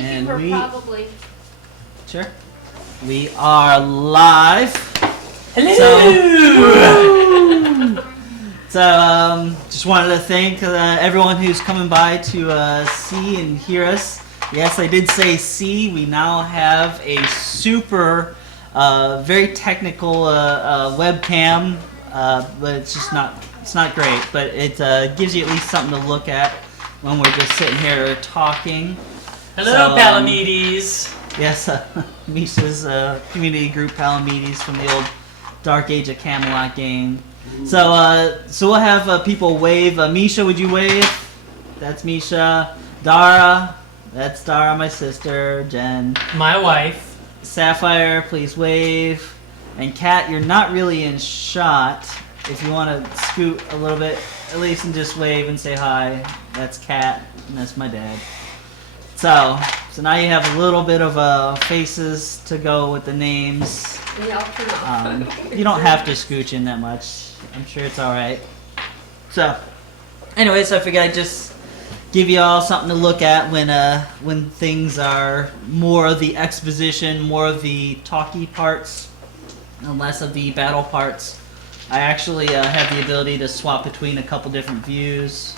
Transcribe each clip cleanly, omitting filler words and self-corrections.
Thank you for probably. Sure. We are live. Hello! So just wanted to thank everyone who's coming by to see and hear us. Yes, I did say see. We now have a super, very technical webcam, but it's just it's not great. But it gives you at least something to look at when we're just sitting here talking. Hello, Palamedes. Yes, Misha's community group Palamedes from the old Dark Age of Camelot game. So we'll have people wave. Misha, would you wave? That's Misha. Dara, that's Dara, my sister. Jen, my wife. Sapphire, please wave. And Kat, you're not really in shot. If you want to scoot a little bit, at least, and just wave and say hi. That's Kat, and that's my dad. So now you have a little bit of faces to go with the names. You don't have to scooch in that much. I'm sure it's all right. So, anyways, I figured I'd just give you all something to look at when things are more of the exposition, more of the talky parts, and less of the battle parts. I actually have the ability to swap between a couple different views.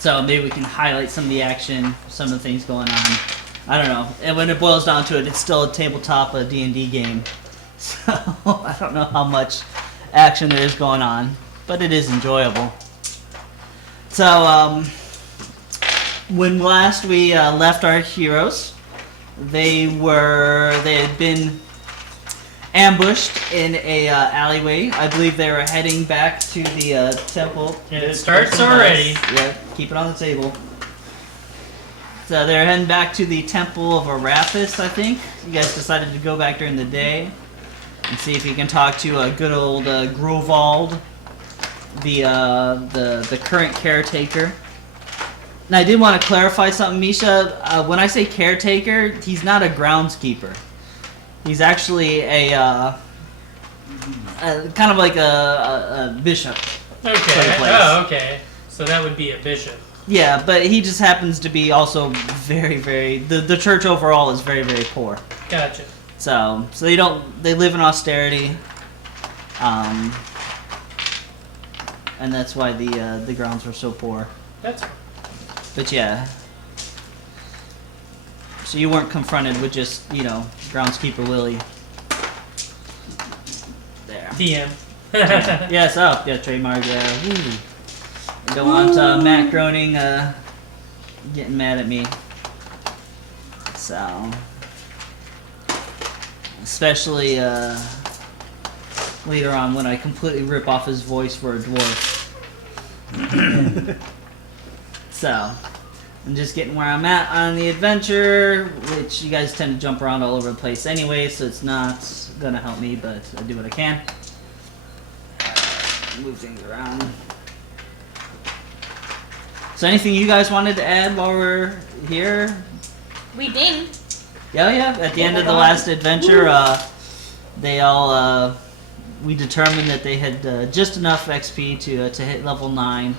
So maybe we can highlight some of the action, some of the things going on. I don't know. And when it boils down to it, it's still a tabletop D&D game. So I don't know how much action there is going on, but it is enjoyable. So when last we left our heroes, they had been ambushed in a alleyway. I believe they were heading back to the temple. And it starts already. Yeah, keep it on the table. So they're heading back to the temple of Arapis, I think. You guys decided to go back during the day and see if you can talk to good old Grovald, the current caretaker. Now I did want to clarify something, Misha. When I say caretaker, he's not a groundskeeper. He's actually a kind of like a bishop. Okay. Oh, okay. So that would be a bishop. Yeah, but he just happens to be also very, very. The church overall is very, very poor. Gotcha. So they live in austerity, and that's why the grounds were so poor. That's. But yeah. So you weren't confronted with just, groundskeeper Willie. There. DM. Yes, yeah, trademark. Don't want Matt Groening getting mad at me. So, especially later on when I completely rip off his voice for a dwarf. So. I'm just getting where I'm at on the adventure, which you guys tend to jump around all over the place anyway, so it's not gonna help me, but I do what I can. Move things around. So anything you guys wanted to add while we're here? We did. Yeah. At the end of the last adventure, they all we determined that they had just enough XP to hit level 9.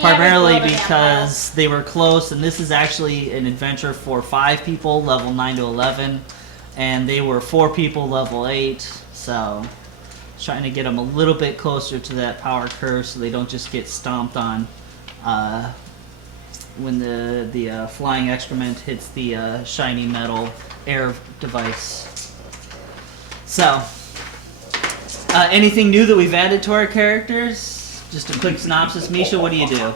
Primarily because they were close, and this is actually an adventure for 5 people, level 9 to 11, and they were 4 people, level 8, so trying to get them a little bit closer to that power curve so they don't just get stomped on when the flying excrement hits the shiny metal air device. So, anything new that we've added to our characters? Just a quick synopsis. Misha, what do you do?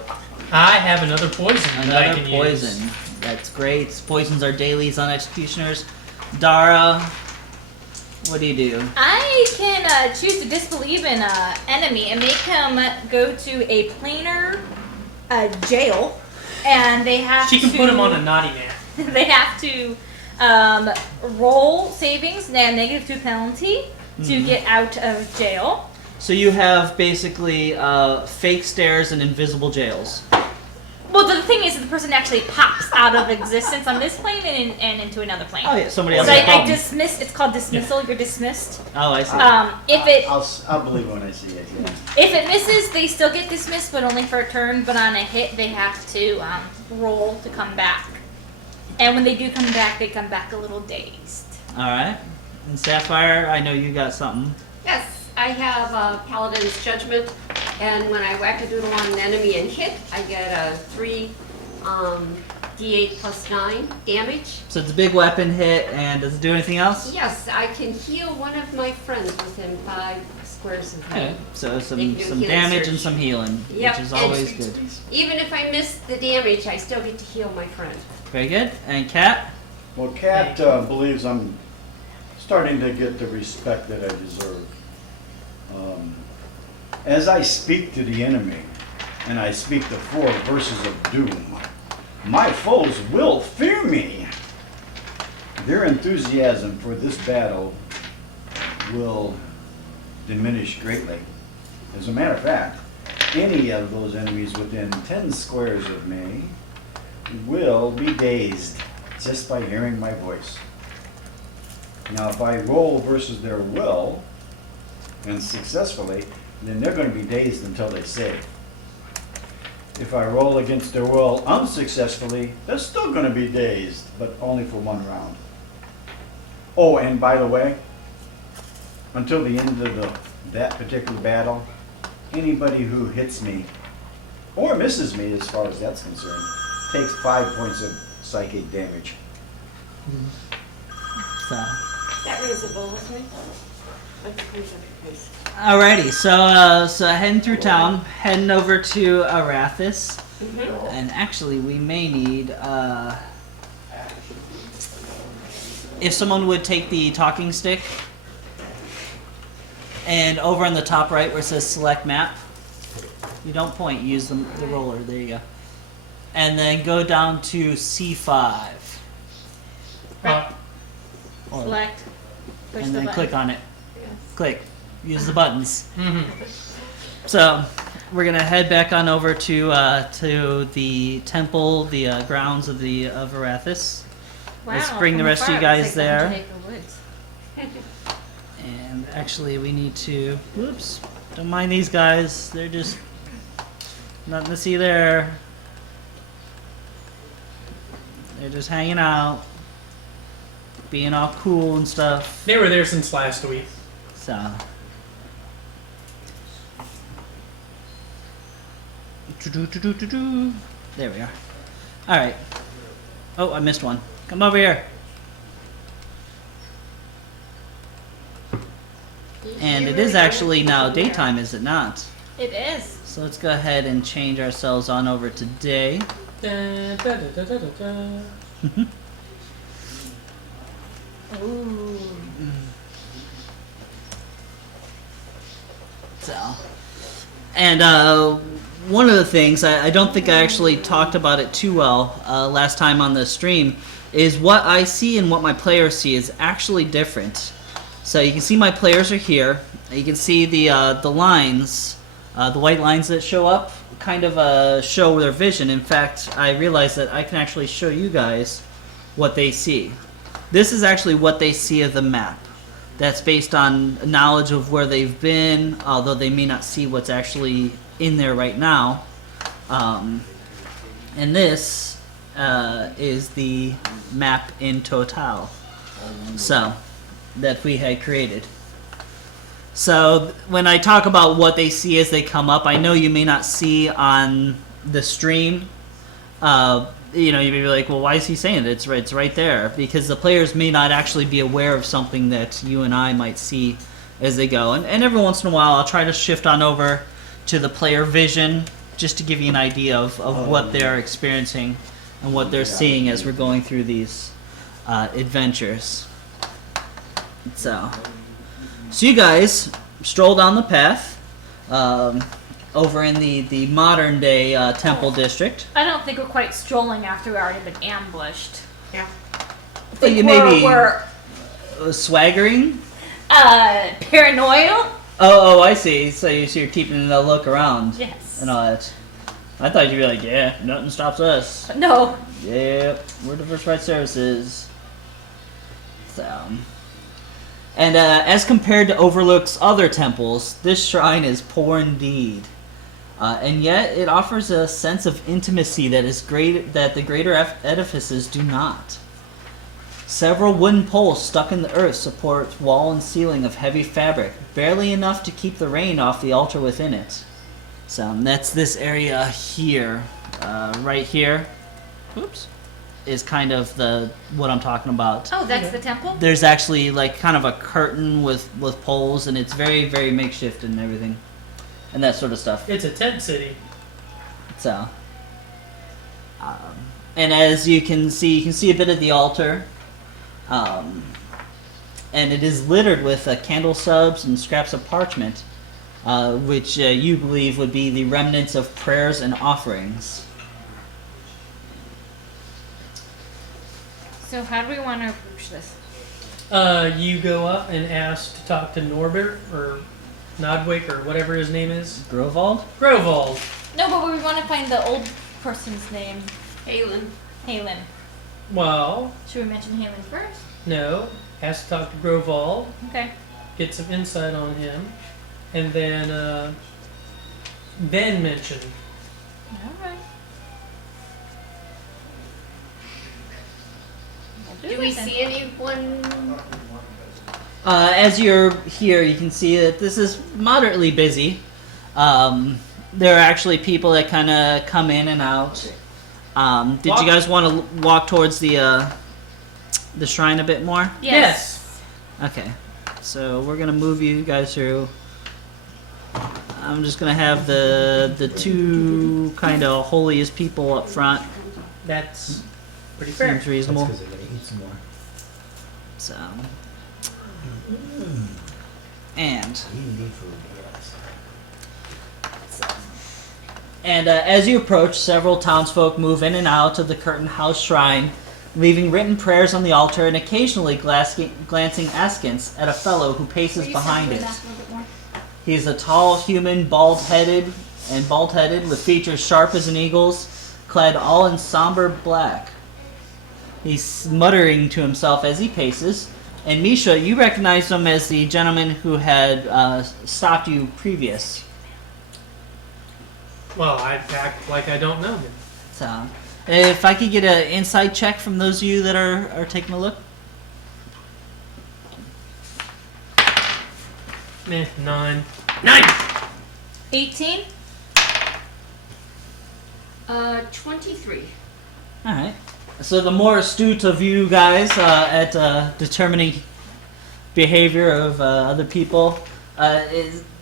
I have another poison that I can poison. use. That's great. Poisons are dailies on executioners. Dara, what do you do? I can choose to disbelieve an enemy and make him go to a planar jail, and they have She can to... put him on a naughty man. They have to roll savings and -2 penalty to get out of jail. So you have basically fake stairs and invisible jails. Well, the thing is, the person actually pops out of existence on this plane and into another plane. Oh yeah, somebody else. So has a I problem. dismissed. It's called dismissal. You're dismissed. Oh, I see. If it I'll believe when I see it. Yeah. if it misses, they still get dismissed, but only for a turn. But on a hit, they have to roll to come back. And when they do come back, they come back a little dazed. All right. And Sapphire, I know you got something. Yes, I have Paladin's Judgment, and when I whack a doodle on an enemy and hit, I get a 3 d8 plus 9 damage. So it's a big weapon hit, and does it do anything else? Yes, I can heal one of my friends within 5 squares of Okay. me. So They some can do healing damage surge. and some healing, Yep, which is and- always good. Even if I miss the damage, I still get to heal my friend. Very good. And Cat? Well, Kat believes I'm starting to get the respect that I deserve. As I speak to the enemy, and I speak the 4 verses of doom, my foes will fear me. Their enthusiasm for this battle will diminish greatly. As a matter of fact, any of those enemies within 10 squares of me will be dazed just by hearing my voice. Now, if I roll versus their will, and successfully, then they're going to be dazed until they save. If I roll against their will unsuccessfully, they're still going to be dazed, but only for 1 round. Oh, and by the way, until the end of that particular battle, anybody who hits me, or misses me as far as that's concerned, takes 5 points of psychic damage. So. That rings a bell with me. Alrighty, so heading through town, heading over to Arathis, and actually we may need, if someone would take the talking stick, and over on the top right where it says select map, you don't point, use the roller, there you go. And then go down to C5. Uh, Or- Select. Push and the then button. click on it. Click. Use the buttons. mhm. So we're gonna head back on over to the temple, the grounds of Arathis. Wow, Let's bring the from rest of you afar, it guys looks there. like the woods. And actually, we need to. Whoops! Don't mind these guys. They're just nothing to see there. They're just hanging out, being all cool and stuff. They were there since last week. So. There we are. Alright. Oh, I missed one. Come over here. And it is actually now daytime, is it not? It is. So let's go ahead and change ourselves on over to day. Da, da, da, da, da, da. Ooh. So, and one of the things, I don't think I actually talked about it too well last time on the stream, is what I see and what my players see is actually different. So you can see my players are here. You can see the lines, the white lines that show up, kind of show their vision. In fact, I realized that I can actually show you guys what they see. This is actually what they see of the map. That's based on knowledge of where they've been, although they may not see what's actually in there right now. And this is the map in total, so that we had created. So when I talk about what they see as they come up, I know you may not see on the stream. You know, you may be like, well, why is he saying it? It's right there. Because the players may not actually be aware of something that you and I might see as they go. And every once in a while, I'll try to shift on over to the player vision just to give you an idea of what they're experiencing and what they're seeing as we're going through these adventures. So you guys stroll down the path over in the modern day temple district. I don't think we're quite strolling after we've already been ambushed. Yeah. But you may be we're swaggering. paranoid. Oh, I see. So you're keeping a look around Yes. and all that. I thought you'd be like, yeah, nothing stops us. No. Yep, we're Diversified Services. So, and as compared to Overlook's other temples, this shrine is poor indeed. And yet, it offers a sense of intimacy that is great that the greater edifices do not. Several wooden poles stuck in the earth support wall and ceiling of heavy fabric, barely enough to keep the rain off the altar within it. So that's this area here, right here. Oops, is kind of what I'm talking about. Oh, that's the temple? There's actually like kind of a curtain with poles, and it's very, very makeshift and everything, and that sort of stuff. It's a tent city. So, and as you can see a bit of the altar, and it is littered with candle stubs and scraps of parchment, which you believe would be the remnants of prayers and offerings. So how do we want to approach this? You go up and ask to talk to Norbert or Nodwick or whatever his name is. Grovald? Grovald. No, but we want to find the old person's name. Halen. Halen. Well, Should we mention Halen first? no. Ask to talk to Grovald. Okay. Get some insight on him. And then mention. Alright. Do we see anyone? As you're here, you can see that this is moderately busy. There are actually people that kind of come in and out. Did you guys want to walk towards the shrine a bit more? Yes. Okay, so we're gonna move you guys through. I'm just gonna have the two kind of holiest people up front. That's pretty fair. Seems reasonable. That's 'cause they're gonna eat some more. So, and D&D food, yes. And as you approach, several townsfolk move in and out of the curtain house shrine, leaving written prayers on the altar and occasionally glancing askance at a fellow who paces behind it. He's a tall human, bald-headed with features sharp as an eagle's, clad all in somber black. He's muttering to himself as he paces. And Misha, you recognize him as the gentleman who had stopped you previous. Well, I act like I don't know him. So, if I could get an insight check from those of you that are taking a look. 9. 18? 23. All right. So the more astute of you guys at determining behavior of other people,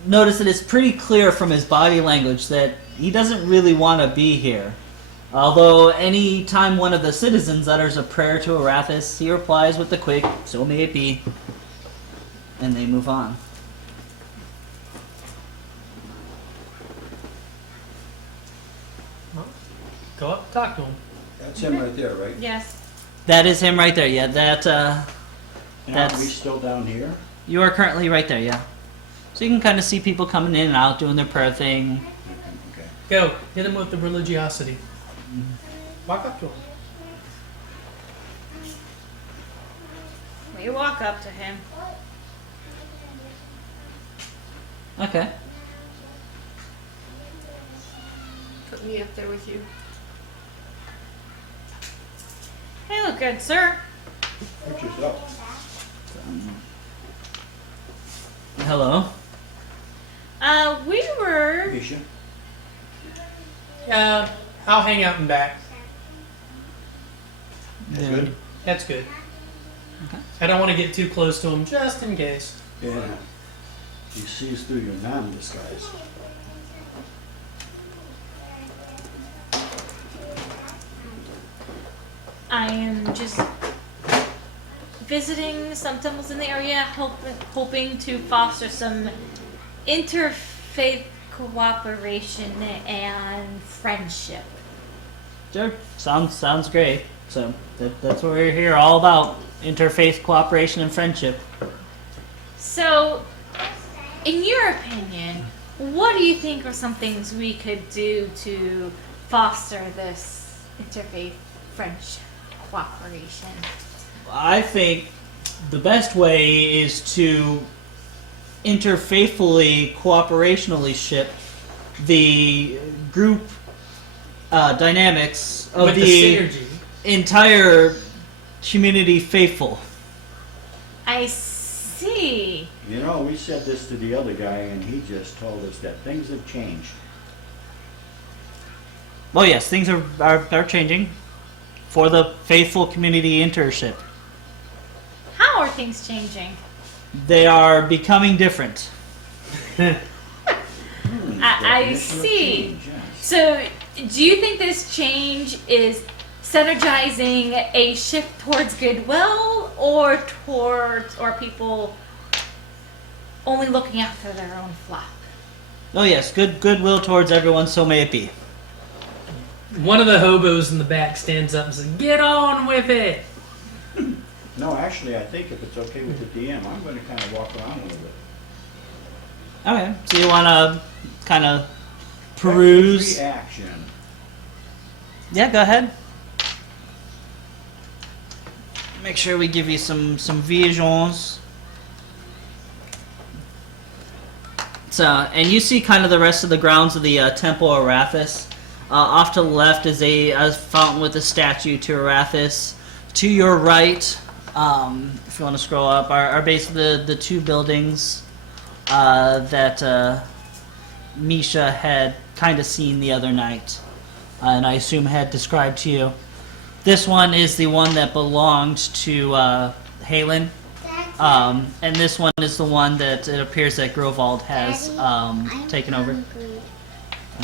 notice that it's pretty clear from his body language that he doesn't really want to be here. Although any time one of the citizens utters a prayer to Arathis, he replies with a quick, "So may it be," and they move on. Well, go up and talk to him. That's him right there, right? Yes. That is him right there. Yeah, that And are That's- we still down here? you are currently right there. Yeah. So you can kind of see people coming in and out doing their prayer thing. Okay. Go. Hit him with the religiosity. Walk up to him. We walk up to him. Okay. Put me up there with you. Hey, look good, sir. Put yourself. Hello. We were. Misha? I'll hang out in back. That's Yeah. good? That's good. I don't want to get too close to him, just in case. Yeah. He sees through your non-disguise. I am just visiting some temples in the area, hoping to foster some interfaith cooperation and friendship. Sure. Sounds great. So that's what we're here all about: interfaith cooperation and friendship. So, in your opinion, what do you think are some things we could do to foster this interfaith friendship cooperation? I think the best way is to interfaithfully, cooperationally ship the group dynamics of With the the synergy. entire community faithful. I see. You know, we said this to the other guy, and he just told us that things have changed. Well, yes, things are changing for the faithful community internship. How are things changing? They are becoming different. I Definition of see. change, yes. So, do you think this change is synergizing a shift towards goodwill or people only looking after their own flock? Oh yes, goodwill towards everyone, so may it be. One of the hobos in the back stands up and says, "Get on with it." No, actually, I think if it's okay with the DM, I'm going to kind of walk around with it. Okay, so you want to kind of peruse? Reaction. Yeah, go ahead. Make sure we give you some visions. So, and you see kind of the rest of the grounds of the Temple Arathis. Off to the left is a fountain with a statue to Arathis. To your right, if you want to scroll up, are basically the two buildings that Misha had kind of seen the other night, and I assume had described to you. This one is the one that belonged to Halen, and this one is the one that it appears that Grovald has taken over.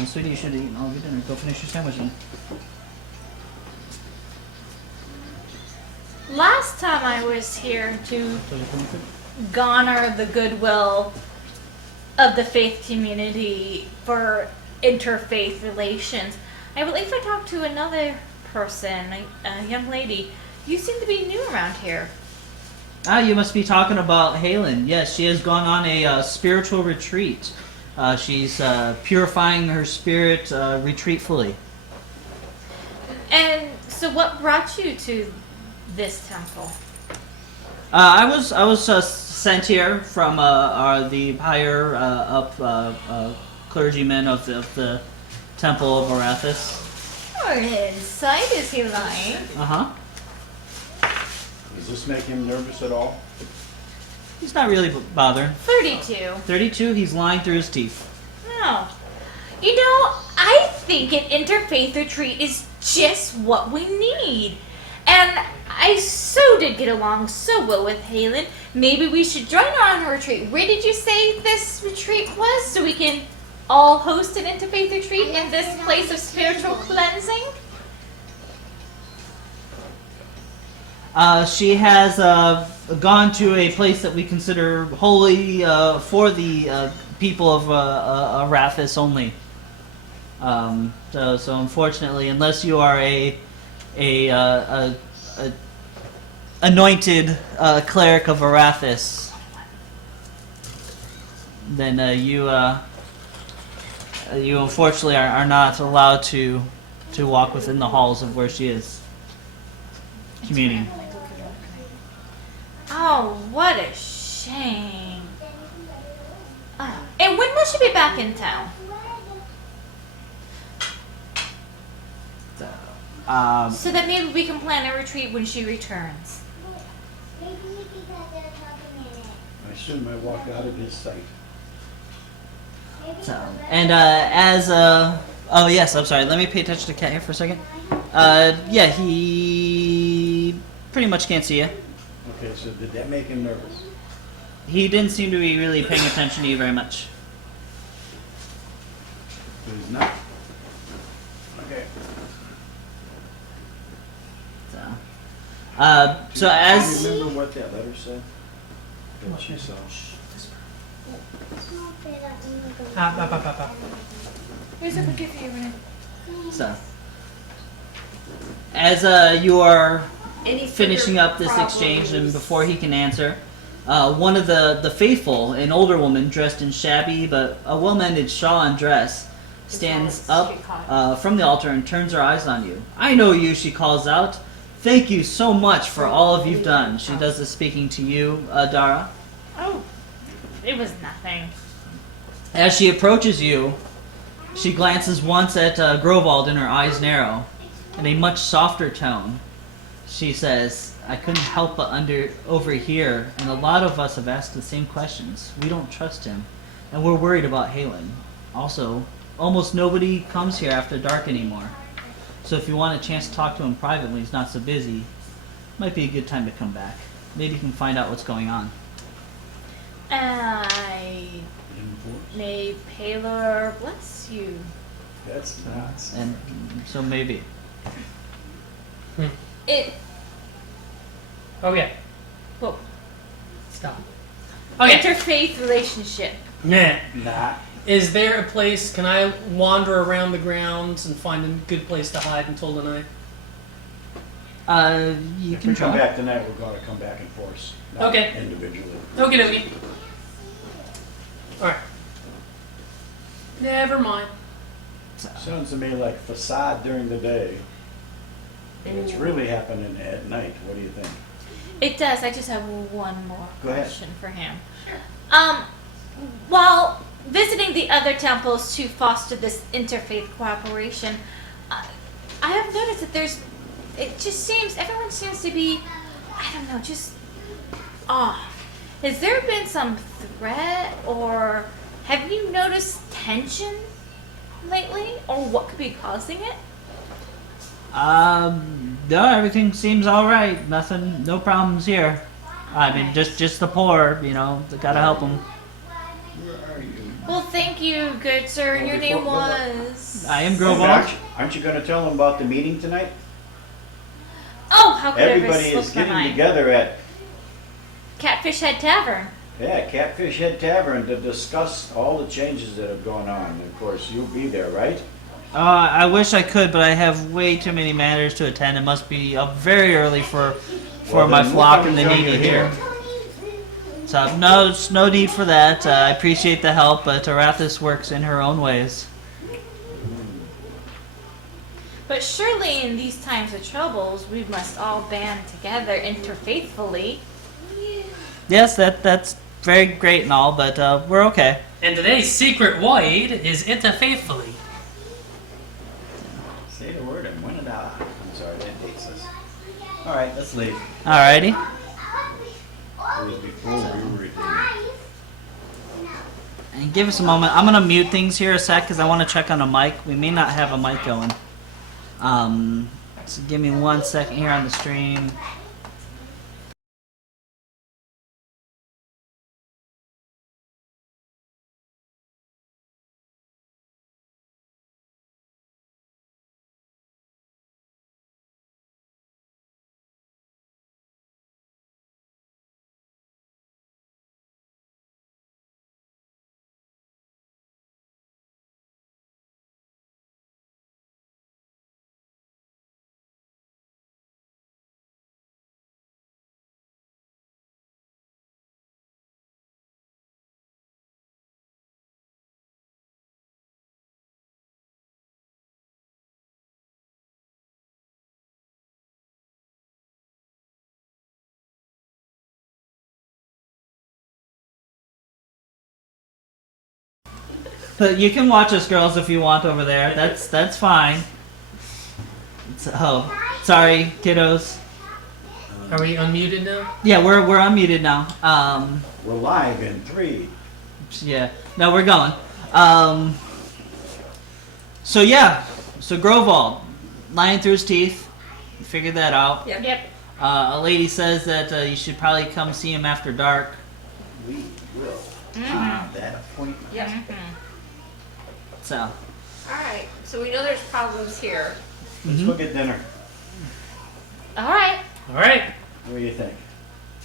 Sweetie, you should have eaten all of your dinner. Go finish your sandwich then. Last time I was here to garner the goodwill of the faith community for interfaith relations, I believe I talked to another person, a young lady. You seem to be new around here. Ah, you must be talking about Halen. Yes, she has gone on a spiritual retreat. She's purifying her spirit retreatfully. And so what brought you to this temple? I was sent here from the higher up clergymen of the Temple of Arathis. Oh, his sight is he lying? Uh-huh. Does this make him nervous at all? He's not really bothered. 32. 32, he's lying through his teeth. No. You know, I think an interfaith retreat is just what we need. And I so did get along so well with Halen. Maybe we should join her on her retreat. Where did you say this retreat was? So we can all host an interfaith retreat in this place of spiritual cleansing? She has gone to a place that we consider holy for the people of Arathis only. So unfortunately, unless you are a anointed cleric of Arathis, then you unfortunately are not allowed to walk within the halls of where she is communing. Oh, what a shame. Oh. And when will she be back in town? So that maybe we can plan a retreat when she returns. I assume I walk out of his sight. So, and oh yes, I'm sorry. Let me pay attention to Cat here for a second. Yeah, he pretty much can't see you. Okay, so did that make him nervous? He didn't seem to be really paying attention to you very much. So he's not? Okay. So as Do you remember what that letter said? That she saw? Here's a cookie for you, Renee. as you are Any finishing further up this exchange, and problems? before he can answer, one of the faithful, an older woman dressed in shabby but a well-mended shawl and dress, stands up from the altar and turns her eyes on you. "I know you," she calls out. "Thank you so much for all of you've done." She does the speaking to you, Dara. Oh, it was nothing. As she approaches you, she glances once at Grovald and her eyes narrow. In a much softer tone, she says, "I couldn't help but overhear, and a lot of us have asked the same questions. We don't trust him, and we're worried about Halen. Also, almost nobody comes here after dark anymore. So if you want a chance to talk to him privately when he's not so busy, might be a good time to come back. Maybe you can find out what's going on." May Paler bless you. That's nuts. And so maybe. It. Okay, Well, stop. Okay. interfaith relationship. Nah. Nah. Is there a place, can I wander around the grounds and find a good place to hide until the night? You If can we come try. back tonight, we're gonna come back in force. Not Okay. Individually. Okie dokie. Alright. Never mind. Sounds to me like facade during the day. And it's really happening at night. What do you think? It does. I just have one more Go ahead. question for him. While visiting the other temples to foster this interfaith cooperation, I have noticed that everyone seems to be, I don't know, just off. Has there been some threat, or have you noticed tension lately, or what could be causing it? No, everything seems all right. Nothing, no problems here. I mean, just the poor, gotta help them. Where are you? Well, thank you, good sir. And your name Before- was... I am Hey, Grovald. aren't you gonna tell them about the meeting tonight? Oh, how could Everybody I ever is slip my getting mind? together at Catfish Head Tavern. Catfish Head Tavern to discuss all the changes that have gone on. Of course, you'll be there, right? I wish I could, but I have way too many matters to attend. It must be up very early for Well, my then flock we'll and come they join need you to hear. So no, it's no need for that. I appreciate the help, but Arathis works in her own ways. But surely in these times of troubles, we must all band together interfaithfully. Yes, that's very great and all, but we're okay. And today's secret word is interfaithfully. Say the word and win it out. I'm sorry, that dates us. All right, let's leave. Alrighty. It was before we were redeemed. And give us a moment. I'm gonna mute things here a sec because I want to check on a mic. We may not have a mic going. So give me 1 second here on the stream. But you can watch us, girls, if you want over there. That's fine. Sorry, kiddos. Are we unmuted now? Yeah, we're unmuted now. We're live in 3. Yeah, no, we're going. So Grovald, lying through his teeth. You figured that out. Yep. A lady says that you should probably come see him after dark. We will that appointment. Yep. So, All right. So we know there's problems here. Let's go get dinner. All right. Alright, What do you think?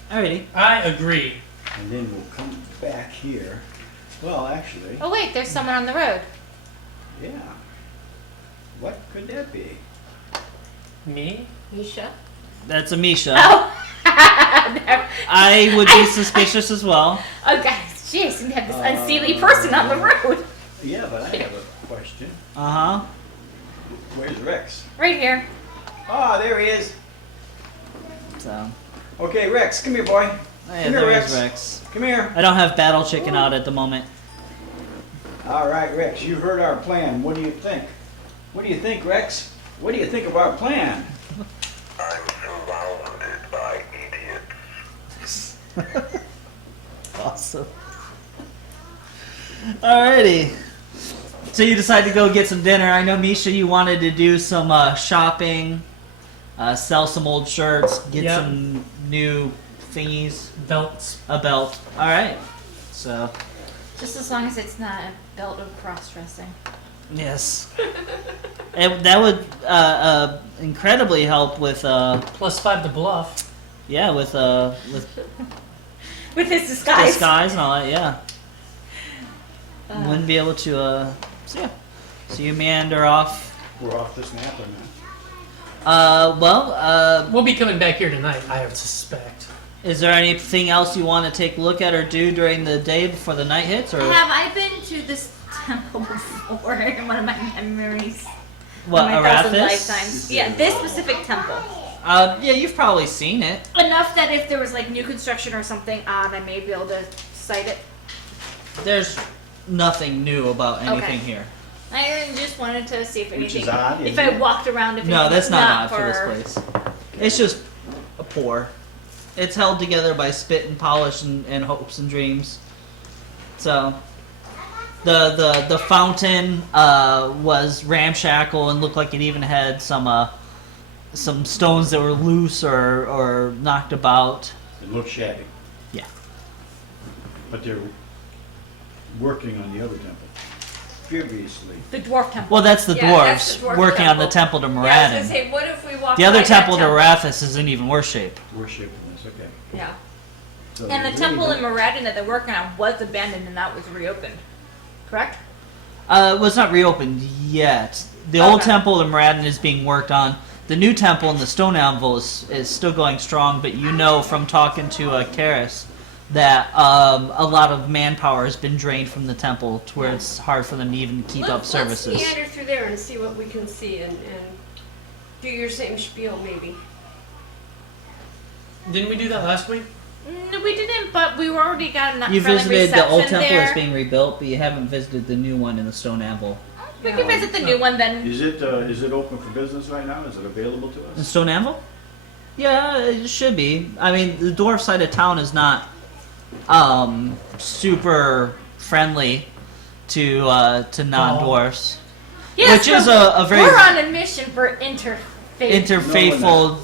alrighty. I agree. And then we'll come back here. Well, actually, Oh wait, there's someone on the road. yeah. What could that be? Me? Misha? That's Amisha. Oh. I would be suspicious as well. Oh guys, jeez, we have this unseelie person on the road. Yeah, but I have a question. Uh huh. Where's Rex? Right here. Ah, there he is. So, Okay, Rex, come here, boy. yeah, Come here, there Rex. is Rex. Come here. I don't have Battle Chicken out at the moment. All right, Rex, you heard our plan. What do you think? What do you think, Rex? What do you think of our plan? I'm surrounded by idiots. Awesome. Alrighty. So you decide to go get some dinner. I know, Misha, you wanted to do some shopping, sell some old shirts, get Yep. some new thingies, Belts. a belt. Alright. So, Just as long as it's not a belt of cross-dressing. yes. And that would incredibly help with, +5 to bluff. yeah, with With his disguise. disguise and all that, yeah. Wouldn't be able to, so yeah. So you meander off. We're off this map or not? We'll be coming back here tonight, I would suspect. Is there anything else you want to take a look at or do during the day before the night hits? Or Have I been to this temple before in one of my memories? what, In my thousand Arathis? lifetimes. Yeah, this specific temple. Yeah, you've probably seen it. Enough that if there was like new construction or something on, I may be able to cite it. There's nothing new about anything Okay. here. I just wanted to see if Which anything. is odd, If isn't I it? walked around, if No, it that's was not odd for this place. It's just poor. It's held together by spit and polish and hopes and dreams. So the fountain was ramshackle and looked like it even had some stones that were loose or knocked about. It looks shabby. Yeah. But they're working on the other temple. Furiously. The dwarf temple. Well, that's the Yeah, dwarves that's the dwarf working on the temple. temple to Yeah, I was gonna Moradin. say, what if we walk The other by that temple to Arathis is in even worse shape. Worshiping this, okay. Yeah. So And the really temple don't- in Moradin that they're working on was abandoned and that was reopened. Correct? Well, it's not reopened yet. The old Okay. temple in Moradin is being worked on. The new temple in the Stone Anvil is still going strong, but you know from talking to Karis that a lot of manpower has been drained from the temple to where it's hard for them to even keep up services. Let's meander through there and see what we can see and do your same spiel maybe. Didn't we do that last week? No, we didn't, but we already got enough You friendly visited the old reception temple there. that's being rebuilt, but you haven't visited the new one in the Stone Anvil. We can visit the new one then. Is it open for business right now? Is it available to The us? Stone Anvil? Yeah, it should be. I mean, the dwarf side of town is not super friendly to non-dwarfs. Yes, Which is but a very we're on a mission for interfaith. interfaithful,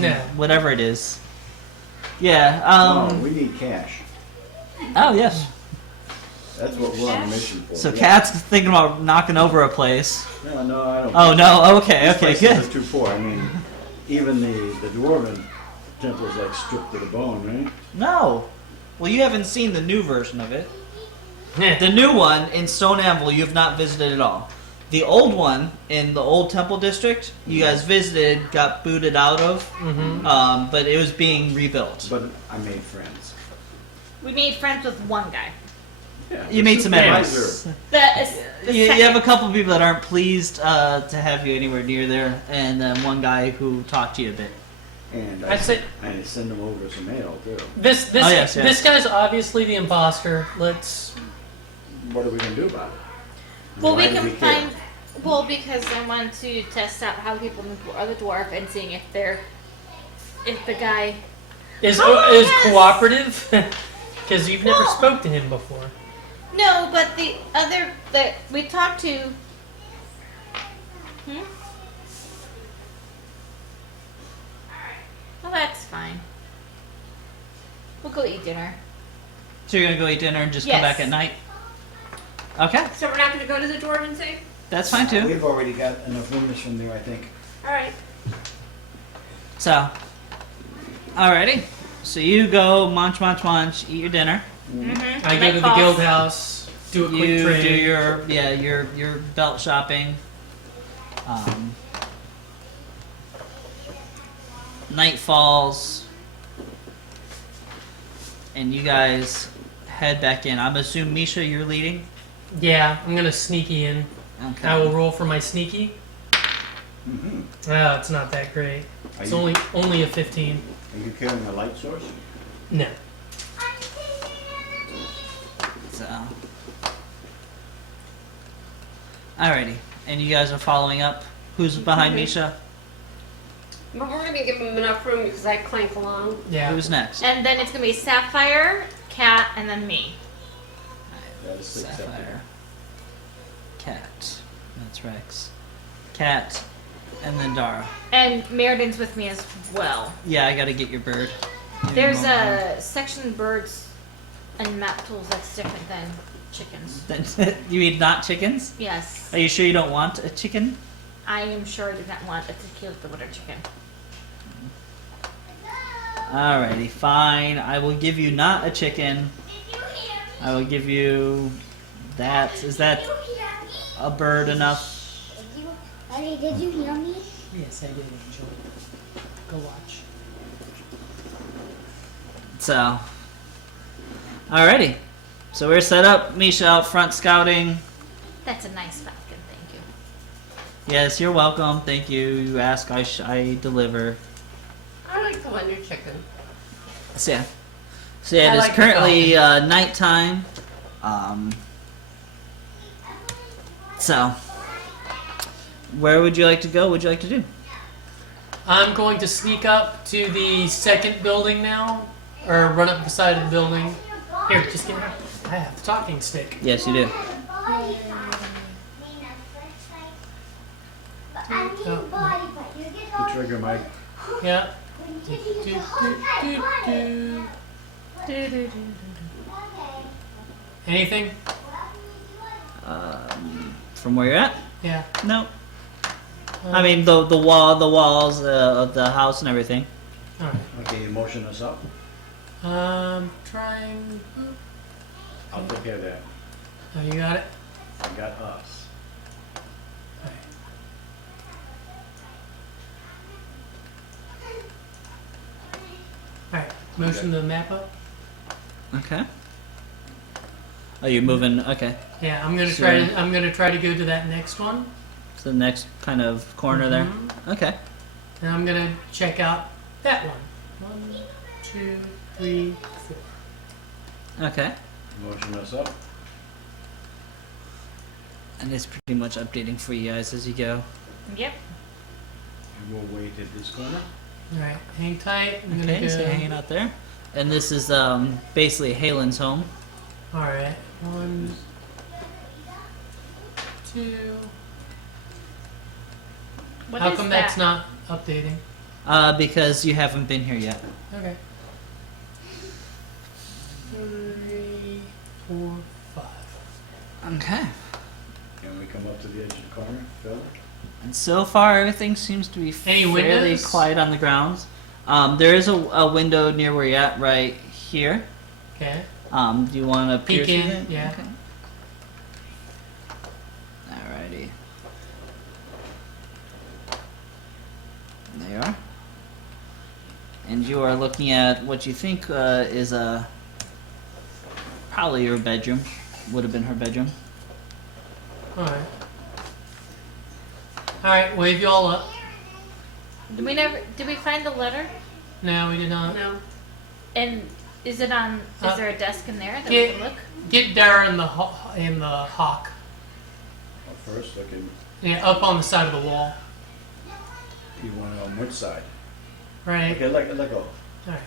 Yeah. whatever it is. Yeah. No, we need cash. Oh yes. That's what we're on a mission for. So yeah. Kat's thinking about knocking over a place. No, no, I don't. Oh no. Okay. This Okay. place Good. is too poor. I mean, even the dwarven temple is like stripped to the bone, right? No. Well, you haven't seen the new version of it. Yeah. The new one in Stone Anvil, you have not visited at all. The old one in the old temple district, you guys visited, got booted out of, Mm-hmm. but it was being rebuilt. But I made friends. We made friends with one guy. Yeah, You the made some supervisor. enemies. The You have second- a couple people that aren't pleased to have you anywhere near there, and then one guy who talked to you a bit. And I'd say- I send them over some mail too. This Oh, yes, yes. this guy's obviously the imposter. Let's. What are we gonna do about it? Well, Why we do can care? find. Well, because I want to test out how people are the dwarf and seeing if they're, if the guy. Is Oh, is yes. cooperative? Because you've never Well- spoke to him before. No, but the other that we talked to. Well, that's fine. We'll go eat dinner. So you're gonna go eat dinner and just come Yes. back at night? Okay, So we're not going to go to the dwarven safe? that's fine too. We've already got enough rumors from there, I think. All right. So, alrighty. So you go munch, munch, munch, eat your dinner. Mm-hmm. I go to the guild house, do a quick You trade. do your belt shopping. Night falls, and you guys head back in. I'm assuming Misha, you're leading. Yeah, I'm gonna sneaky in. Okay. I will roll for my sneaky. Mm-hmm. Oh, it's not that great. Are It's you- only a 15. Are you carrying a light source? No. So. Alrighty. And you guys are following up. Who's behind Misha? But we're gonna give him enough room because I clank along. Yeah. Who's next? And then it's gonna be Sapphire, Cat, and then me. That is acceptable. Sapphire. Cat. That's Rex. Cat. And then Dara. And Meriden with me as well. Yeah, I gotta get your bird. There's a section birds and map tools that's different than chickens. You mean not chickens? Yes, Are you sure you don't want a chicken? I am sure I did not want a tequila the winter chicken. Alrighty, fine. I will give you not a chicken. I will give you that. Is that a bird enough? Daddy, did you hear me? Yes, I did, Angel. Go watch. So, alrighty. So we're set up. Misha out front scouting. That's a nice falcon, thank you. Yes, you're welcome. Thank you. You ask, I deliver. I like the winter chicken. So yeah. So yeah, I it is like the currently nighttime. So, where would you like to go? What would you like to do? I'm going to sneak up to the second building now, or run up the side of the building. Here, just give me. I have the talking stick. Yes, you do. The trigger, Mike. Yeah. Anything? From where you're at? Yeah. No. I mean the walls of the house and everything. All right. Okay, you motion us up. Trying. I'll take care of that. Oh, you got it. I got us. All right. Motion the map up. Okay. Oh, you're moving. Okay. Yeah, I'm gonna So- try to. I'm gonna try to go to that next one. So the next kind of corner Mhm. there. Okay. And I'm gonna check out that one. 1, 2, 3, 4. Okay. Motion us up. And it's pretty much updating for you guys as you go. Yep. And we'll wait at this corner. All right. Hang tight. I'm Okay, gonna so go. hanging out there. And this is basically Halen's home. All right. 1, 2. What How is come that? that's not updating? Because you haven't been here yet. Okay. 3, 4, 5. Okay. Can we come up to the edge of the corner, Phil? And so far, everything seems to be Any fairly windows? quiet on the grounds. There is a window near where you're at right here. Okay. Do you want to peer Peek through in, it? yeah. Okay. Alrighty. There you are. And you are looking at what you think is probably your bedroom. Would have been her bedroom. All right. All right. Wave you all up. Did we find the letter? No, we did not. No. And is it on? Is Uh, there a desk in there that we get- can look? Get Dara in the hawk. Well, first, looking, Yeah, up on the side of the wall. you want it on which side? Right. Okay, let go. All right.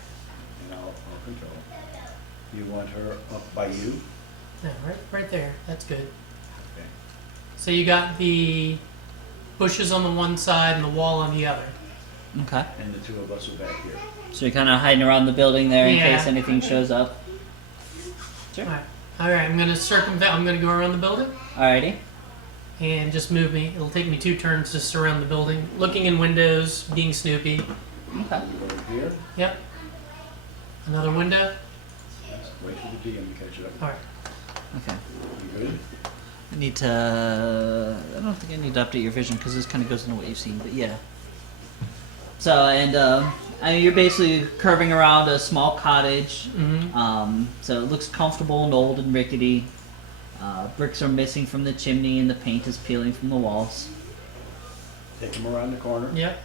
And I'll control. You want her up by you? No, right there. That's good. Okay. So you got the bushes on the one side and the wall on the other. Okay. And the two of us are back here. So you're kind of hiding around the building there in Yeah. case anything shows up. Sure. All right. All right. I'm gonna circumvent. I'm gonna go around the building Alrighty. and just move me. It'll take me 2 turns to surround the building, looking in windows, being Snoopy. Okay. You go here. Yep. Another window. Let's wait for the DM to catch up. All right. Okay. You good? I need to. I don't think I need to update your vision because this kind of goes into what you've seen, but yeah. So and I mean, you're basically curving around a small cottage. Mm-hmm. So it looks comfortable and old and rickety. Bricks are missing from the chimney and the paint is peeling from the walls. Take him around the corner. Yep.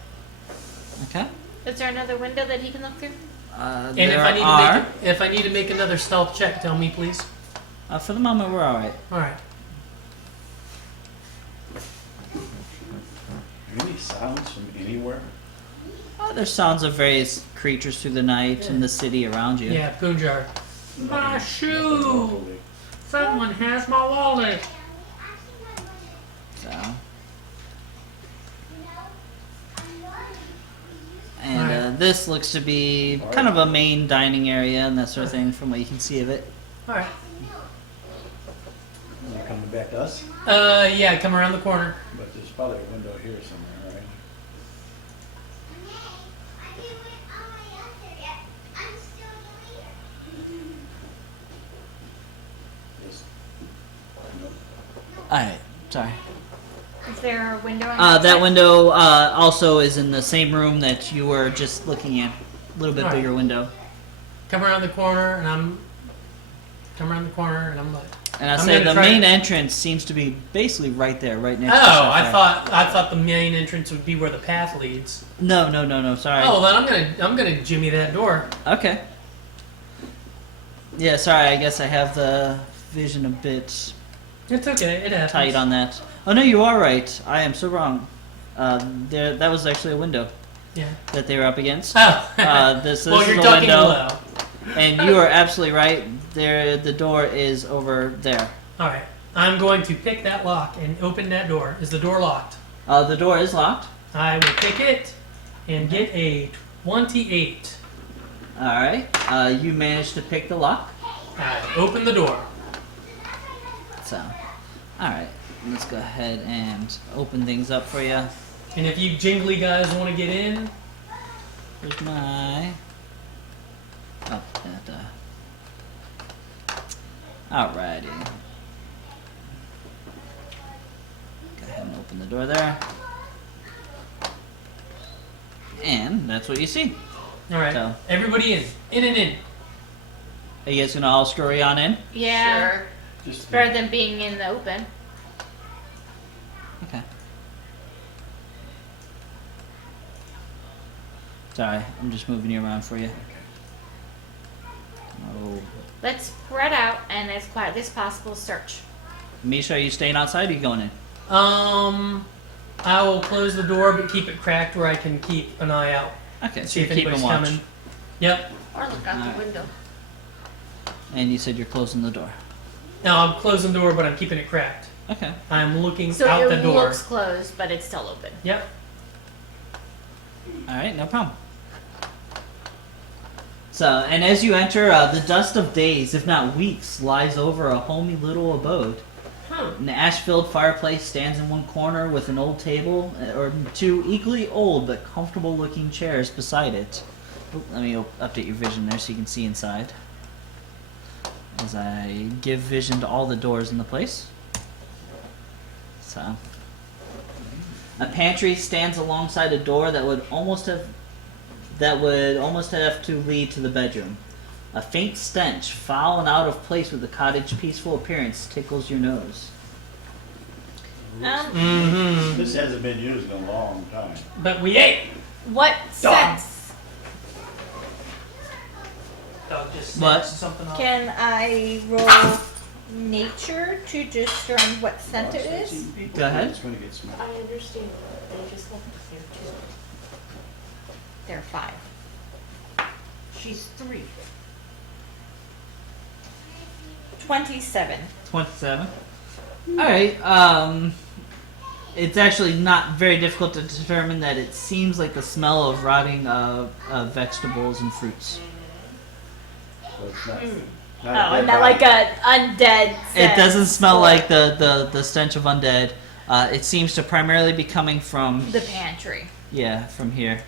Okay. Is there another window that he can look through? And There are. if I need to make another stealth check, tell me please. For the moment, we're alright. All right. Any sounds from anywhere? There's sounds of various creatures through the night in the city around you. Yeah, Punjar. My shoe. Someone has my wallet. So. And this looks to be kind of a main dining area and that sort of thing from what you can see of it. All right. You're coming back to us? Yeah, come around the corner. But there's probably a window here somewhere, right? Yes. Nope. Alright, sorry. Is there a window on That window also is in the same room that you were just looking at. A little bit Alright. bigger window. Come around the corner, and I'm like. And I I'm say gonna the try main to- entrance seems to be basically right there, right next to Oh, the I sapphire. thought the main entrance would be where the path leads. No, sorry. Oh, then I'm gonna jimmy that door. Okay. Yeah, sorry, I guess I have the vision a bit It's okay. It happens. tight on that. Oh no, you are right. I am so wrong. That was actually a window Yeah. that they were up against. Oh. This well, is you're a talking window, low. and you are absolutely right. There, the door is over there. All right. I'm going to pick that lock and open that door. Is the door locked? The door is locked. I will pick it and get a 28. All right. You managed to pick the lock. I open the door. So, all right. Let's go ahead and open things up for you. And if you jingly guys want to get in, Here's my. Oh, that. Alrighty. Go ahead and open the door there. And that's what you see. all right. So- Everybody in and in. Are you guys gonna all scurry on in? Yeah. Sure. Just Better than being in the open. Okay. Sorry, I'm just moving you around for you. Oh. Let's spread out and as quietly as possible search. Misha, are you staying outside or are you going in? I will close the door, but keep it cracked where I can keep an eye out. Okay, so See you're if keeping anybody's watch. coming. Yep. Or look out Alright. the window. And you said you're closing the door. No, I'm closing the door, but I'm keeping it cracked. Okay. I'm looking So out it the door. looks closed, but it's still open. Yep. Alright, no problem. So, and as you enter, the dust of days, if not weeks, lies over a homey little abode. Huh. An ash-filled fireplace stands in one corner with an old table, or two equally old but comfortable-looking chairs beside it. Oop, let me update your vision there so you can see inside. As I give vision to all the doors in the place. So, a pantry stands alongside a door that would almost have to lead to the bedroom. A faint stench, foul and out of place with the cottage's peaceful appearance, tickles your nose. Mm-hmm. This hasn't been used in a long time. But we ate. What Dog. sense Dog just What? snatched something off. can I roll nature to discern what scent it is? Go ahead. It's gonna get smelled. I understand. They just left us here too. There are 5. She's 3. 27. 27. Alright, it's actually not very difficult to determine that it seems like the smell of rotting vegetables and fruits. So it's not. Oh, Not a not dead like body. a undead scent. It doesn't smell like the stench of undead. It seems to primarily be coming from, the pantry. yeah, from here.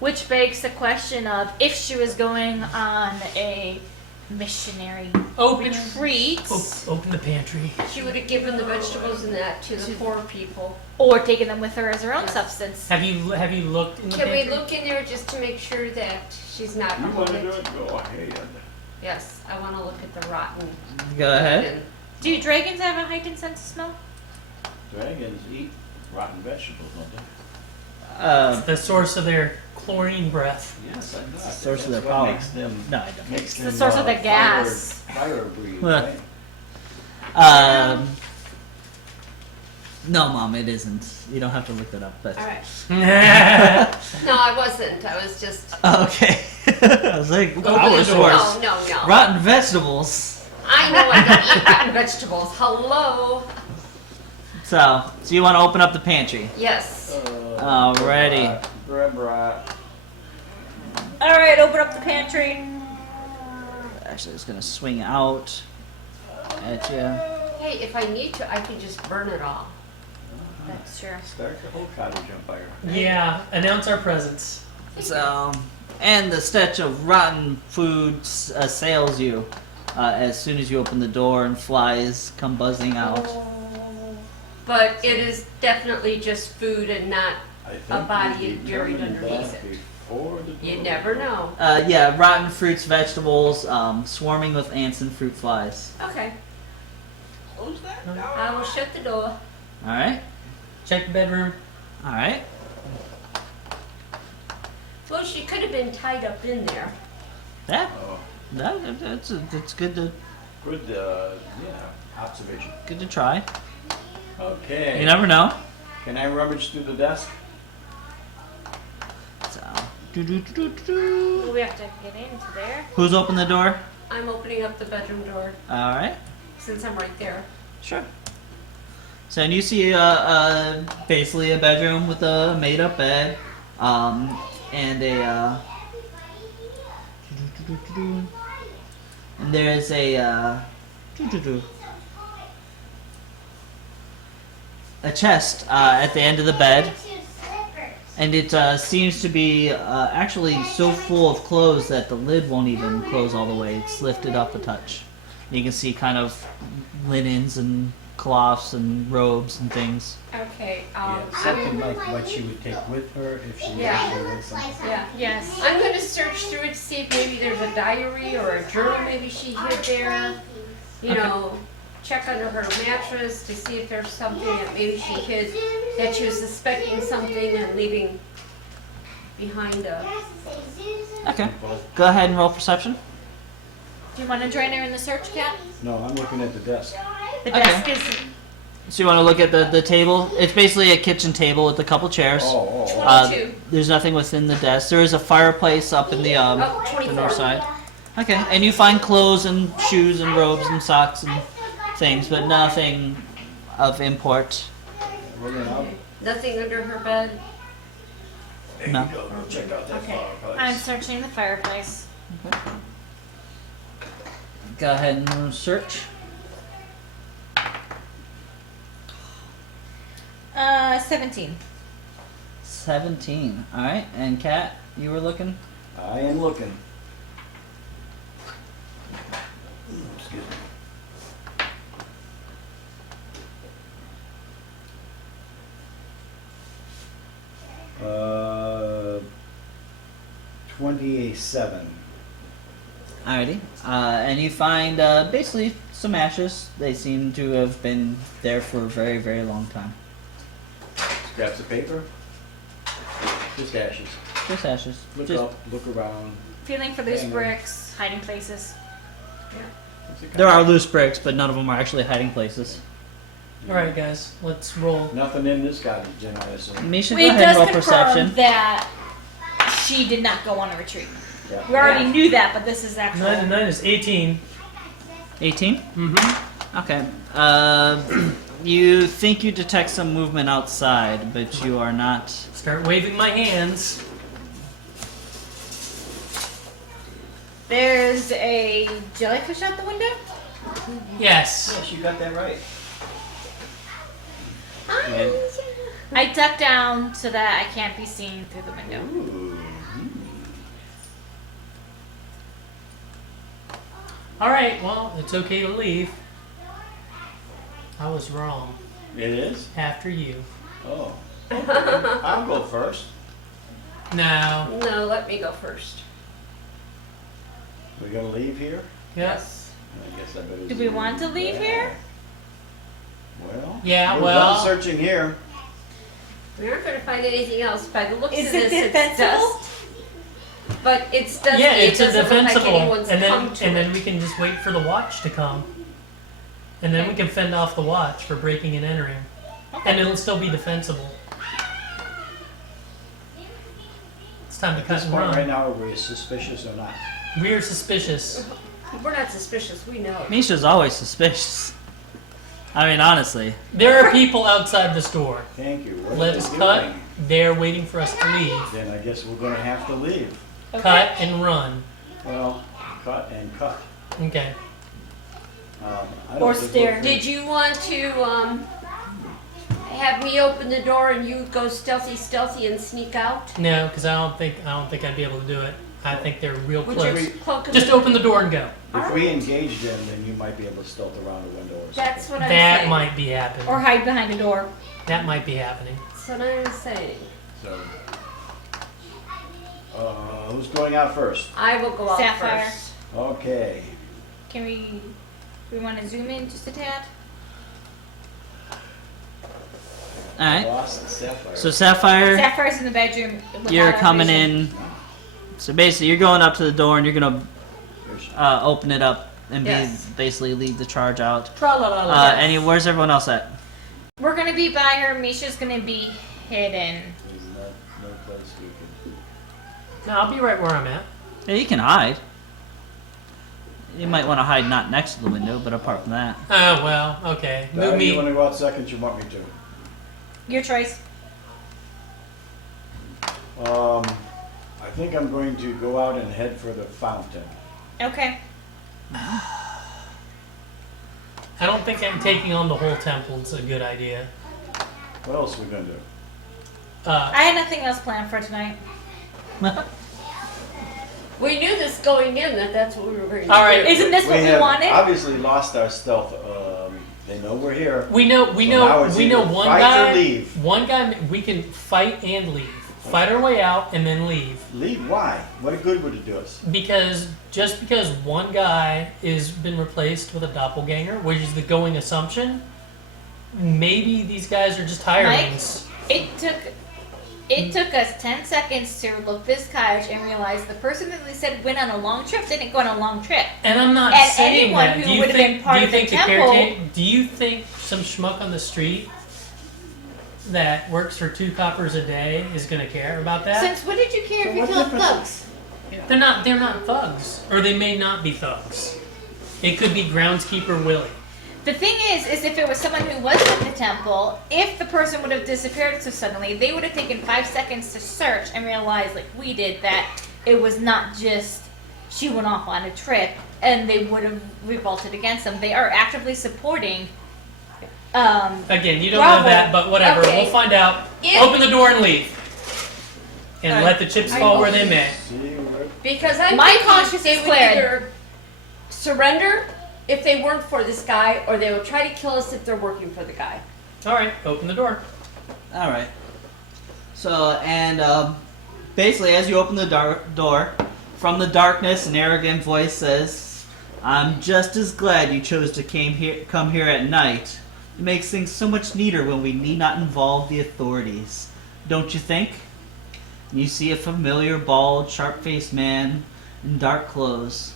Which begs the question of if she was going on a missionary Open. retreat Open the pantry. She would have given the vegetables and that to the poor people. or taken them with her as her own substance. Have you looked in the Can we pantry? look in there just to make sure that she's not You wanna do holding? it? Go ahead. Yes, I want to look at the rotten. Go ahead. and Do dragons have a heightened sense of smell? Dragons eat rotten vegetables, don't they? The source of their chlorine breath. Yes, I know. Source of their That's what power. Makes them, No, I don't. makes It's the them, source of the gas. Fire breathe, Well, right? No, Mom, it isn't. You don't have to look that up. But All right. yeah. No, I wasn't. I was just. okay. I was like, Open power the door. source. No. Rotten vegetables. I know I don't eat rotten vegetables. Hello. So you want to open up the pantry? Yes. Alrighty. Grab rat. Alright, open up the pantry. Actually, it's gonna swing out at you. Hey, if I need to, I can just burn it all. That's true. Start the whole cottage on fire. Yeah, announce our presence. So, and the stench of rotten food assails you as soon as you open the door, and flies come buzzing out. But it is definitely just food and not. I think A body we buried determined underneath that it. before the You door. never know. Yeah, rotten fruits, vegetables, swarming with ants and fruit flies. Okay. Close that door. I will shut the door. All right, Check the bedroom. all right. Well, she could have been tied up in there. Yeah, Oh, that's good to good, observation. try. Okay. You never know. Can I rummage through the desk? So, Well, we have to get into there. who's opened the door? I'm opening up the bedroom door All right, since I'm right there. sure. So, and you see basically a bedroom with a made-up bed, and and there's a chest at the end of the bed, and it seems to be actually so full of clothes that the lid won't even close all the way. It's lifted up a touch. You can see kind of linens and cloths and robes and things. Okay. Yeah, something like what she would take with her if she Yeah. actually went something. Yeah. Yes. I'm going to search through it to see if maybe there's a diary or a journal maybe she hid there. You know, check under her mattress to see if there's something that maybe she hid, that she was suspecting something and leaving behind a. Okay. Go ahead and roll perception. Do you want to join her in the search, Cat? No, I'm looking at the desk. The Okay. desk is So you want to look at the table? It's basically a kitchen table with a couple chairs. Oh. 22. There's nothing within the desk. There is a fireplace up in the Oh, the 24. north side. Okay, and you find clothes and shoes and robes and socks and things, but nothing of import. Rolling out. Nothing under her bed. There No. you go. Go check out that okay. fireplace. I'm searching the fireplace. Go ahead and search. 17. 17. All right, and Kat, you were looking. I am looking. Excuse me. 27. Alrighty, and you find basically some ashes. They seem to have been there for a very, very long time. Scraps of paper. Just ashes. Just ashes. Look Just, up, look around. Feeling for loose Hang on. bricks, hiding places. What's it there got? are loose bricks, but none of them are actually hiding places. Alright, guys, let's roll. Nothing in this cottage, then I assume. Misha, go It ahead and does roll confirm perception. that she did not go on a retreat. Yeah. We already knew that, but this is actual. 9 and 9 is 18. 18? Mm-hmm. Okay. You think you detect some movement outside, but you are not. Start waving my hands. There's a jellyfish out the window. Yes. Yes, you got that right. And I duck down so that I can't be seen through the window. Ooh. Alright, well, it's okay to leave. I was wrong. It is? After you. Oh. Okay. I'll go first. No. No, let me go first. We're gonna leave here? Yes. I guess I better. Do we want to leave here? Well, Yeah, we're well- done searching here. We aren't going to find anything else. By the looks Is of it this, it's defensible? dust. But it's dusty. Yeah, it's it a doesn't look like defensible, anyone's and come to then it. we can just wait for the watch to come, and then we can fend off the watch for breaking and entering, and it'll still be defensible. It's time to At cut this and point right run. now, are we suspicious or not? We are suspicious. We're not suspicious. We know. Misha's always suspicious. I mean, honestly. There are people outside the store. Thank you. What Let are us they cut. doing? They're waiting for us to leave. Then I guess we're gonna have to leave. Cut and run. Well, cut and cut. Okay. I don't Or think stare. we're- Did you want to have me open the door and you go stealthy and sneak out? No, because I don't think I'd be able to do it. I think they're real Would close. you cloak Just open the door and go. If we engage them, then you might be able to stealth around a window or something. That's what I'm That saying. might be happening. Or hide behind a door. That might be happening. That's what I'm saying. So, who's going out first? I will go out Sapphire. first. Okay. Can we want to zoom in just a tad? Alright. Lost Sapphire. So Sapphire, Sapphire's in the bedroom. without you're our coming vision. in. So basically, you're going up to the door and you're gonna There's- open it up and Yes. basically lead the charge out. Tra-la-la-la. Where's everyone else at? We're gonna be by her. Misha's gonna be hidden. There's no place we can. No, I'll be right where I'm at. Yeah, you can hide. You might want to hide not next to the window, but apart from that. Oh, well, okay. Move Val, you me. want to go out second? You want me to? Your choice. I think I'm going to go out and head for the fountain. Okay. I don't think I'm taking on the whole temple. It's a good idea. What else are we going to do? I had nothing else planned for tonight. We knew this going in that's what we were going to All do. right. Isn't this what we have wanted? obviously lost our stealth. They know we're here. We know So now it's either one fight or guy. leave. One guy. We can fight and leave. Fight our way out and then leave. Leave? Why? What good would it do us? Because one guy is been replaced with a doppelganger, which is the going assumption, maybe these guys are just hirelings. It took us 10 seconds to look this couch and realize the person that we said went on a long trip didn't go on a long trip. And I'm not And saying anyone that. who Do you would have think? been part do you of the think temple- caretaker? Do you think some schmuck on the street that works for 2 coppers a day is going to care about that? Since when did you care if you what killed difference- thugs? They're not thugs, or they may not be thugs. It could be groundskeeper Willie. The thing is if it was someone who was at the temple, if the person would have disappeared so suddenly, they would have taken 5 seconds to search and realize, like we did, that it was not just she went off on a trip, and they would have revolted against them. They are actively supporting. Again, you don't Bravo. know that, but whatever. Okay. We'll find out. If- Open the door and leave, and Alright. let the chips fall where they may. See, we're- Because I'm My thinking conscience they is would cleared. either surrender if they weren't for this guy, or they will try to kill us if they're working for the guy. All right, open the door. All right. So, and basically, as you open the door, from the darkness, an arrogant voice says, "I'm just as glad you chose to come here at night. It makes things so much neater when we need not involve the authorities. Don't you think?" And you see a familiar, bald, sharp-faced man in dark clothes.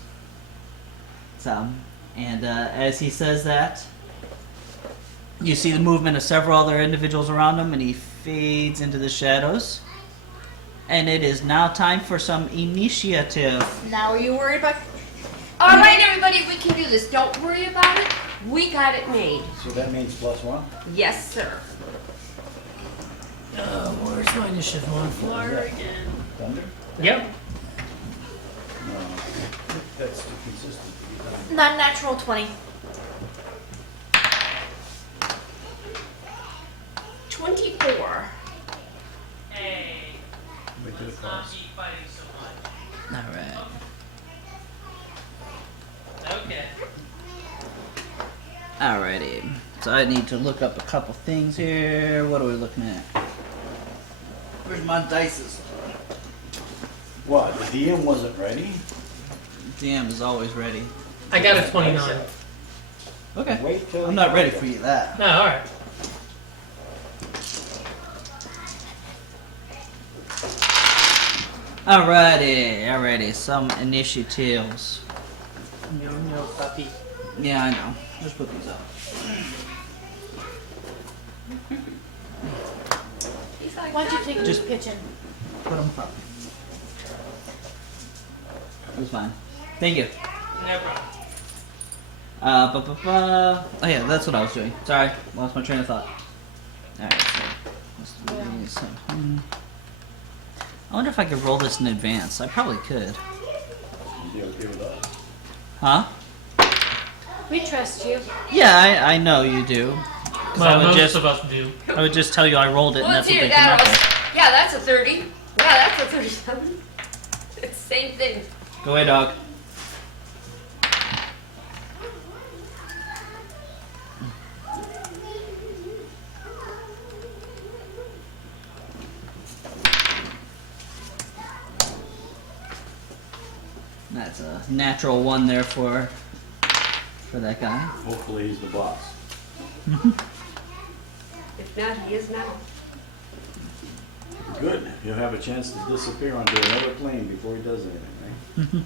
So, and as he says that, you see the movement of several other individuals around him, and he fades into the shadows. And it is now time for some initiative. Now, are you worried about? All right, everybody, we can do this. Don't worry about it. We got it made. So that means +1? Yes, sir. Where's my initiative on? Flyer Yeah. again. Thunder? Yep. No. That's too consistent to be done. Non-natural 20. 24. Hey, Wait till it comes. fighting so much. All right. Okay. Alrighty. So I need to look up a couple things here. What are we looking at? Where's my dices? What? The DM wasn't ready? DM is always ready. I got a 29. Okay. Wait till I'm not ready for you that. No, all right. Alrighty. Some initiatives. No, puppy. Yeah, I know. Let's put these up. Why don't you take Just- this kitchen? Put them up. It's fine. Thank you. No problem. Oh yeah, that's what I was doing. Sorry, lost my train of thought. Alright, so let's do these at home. I wonder if I could roll this in advance. I probably could. You okay with us? Huh? We trust you. Yeah, I know you do. 'Cause I Well, would most just of us do. I would just tell you I rolled it and Well, that's what dear, they come that up was, with. yeah, that's a 30. Yeah, that's a 37. It's the same thing. Go away, dog. That's a natural one there for that guy. Hopefully he's the boss. If not, he is now. Good. He'll have a chance to disappear onto another plane before he does anything, right?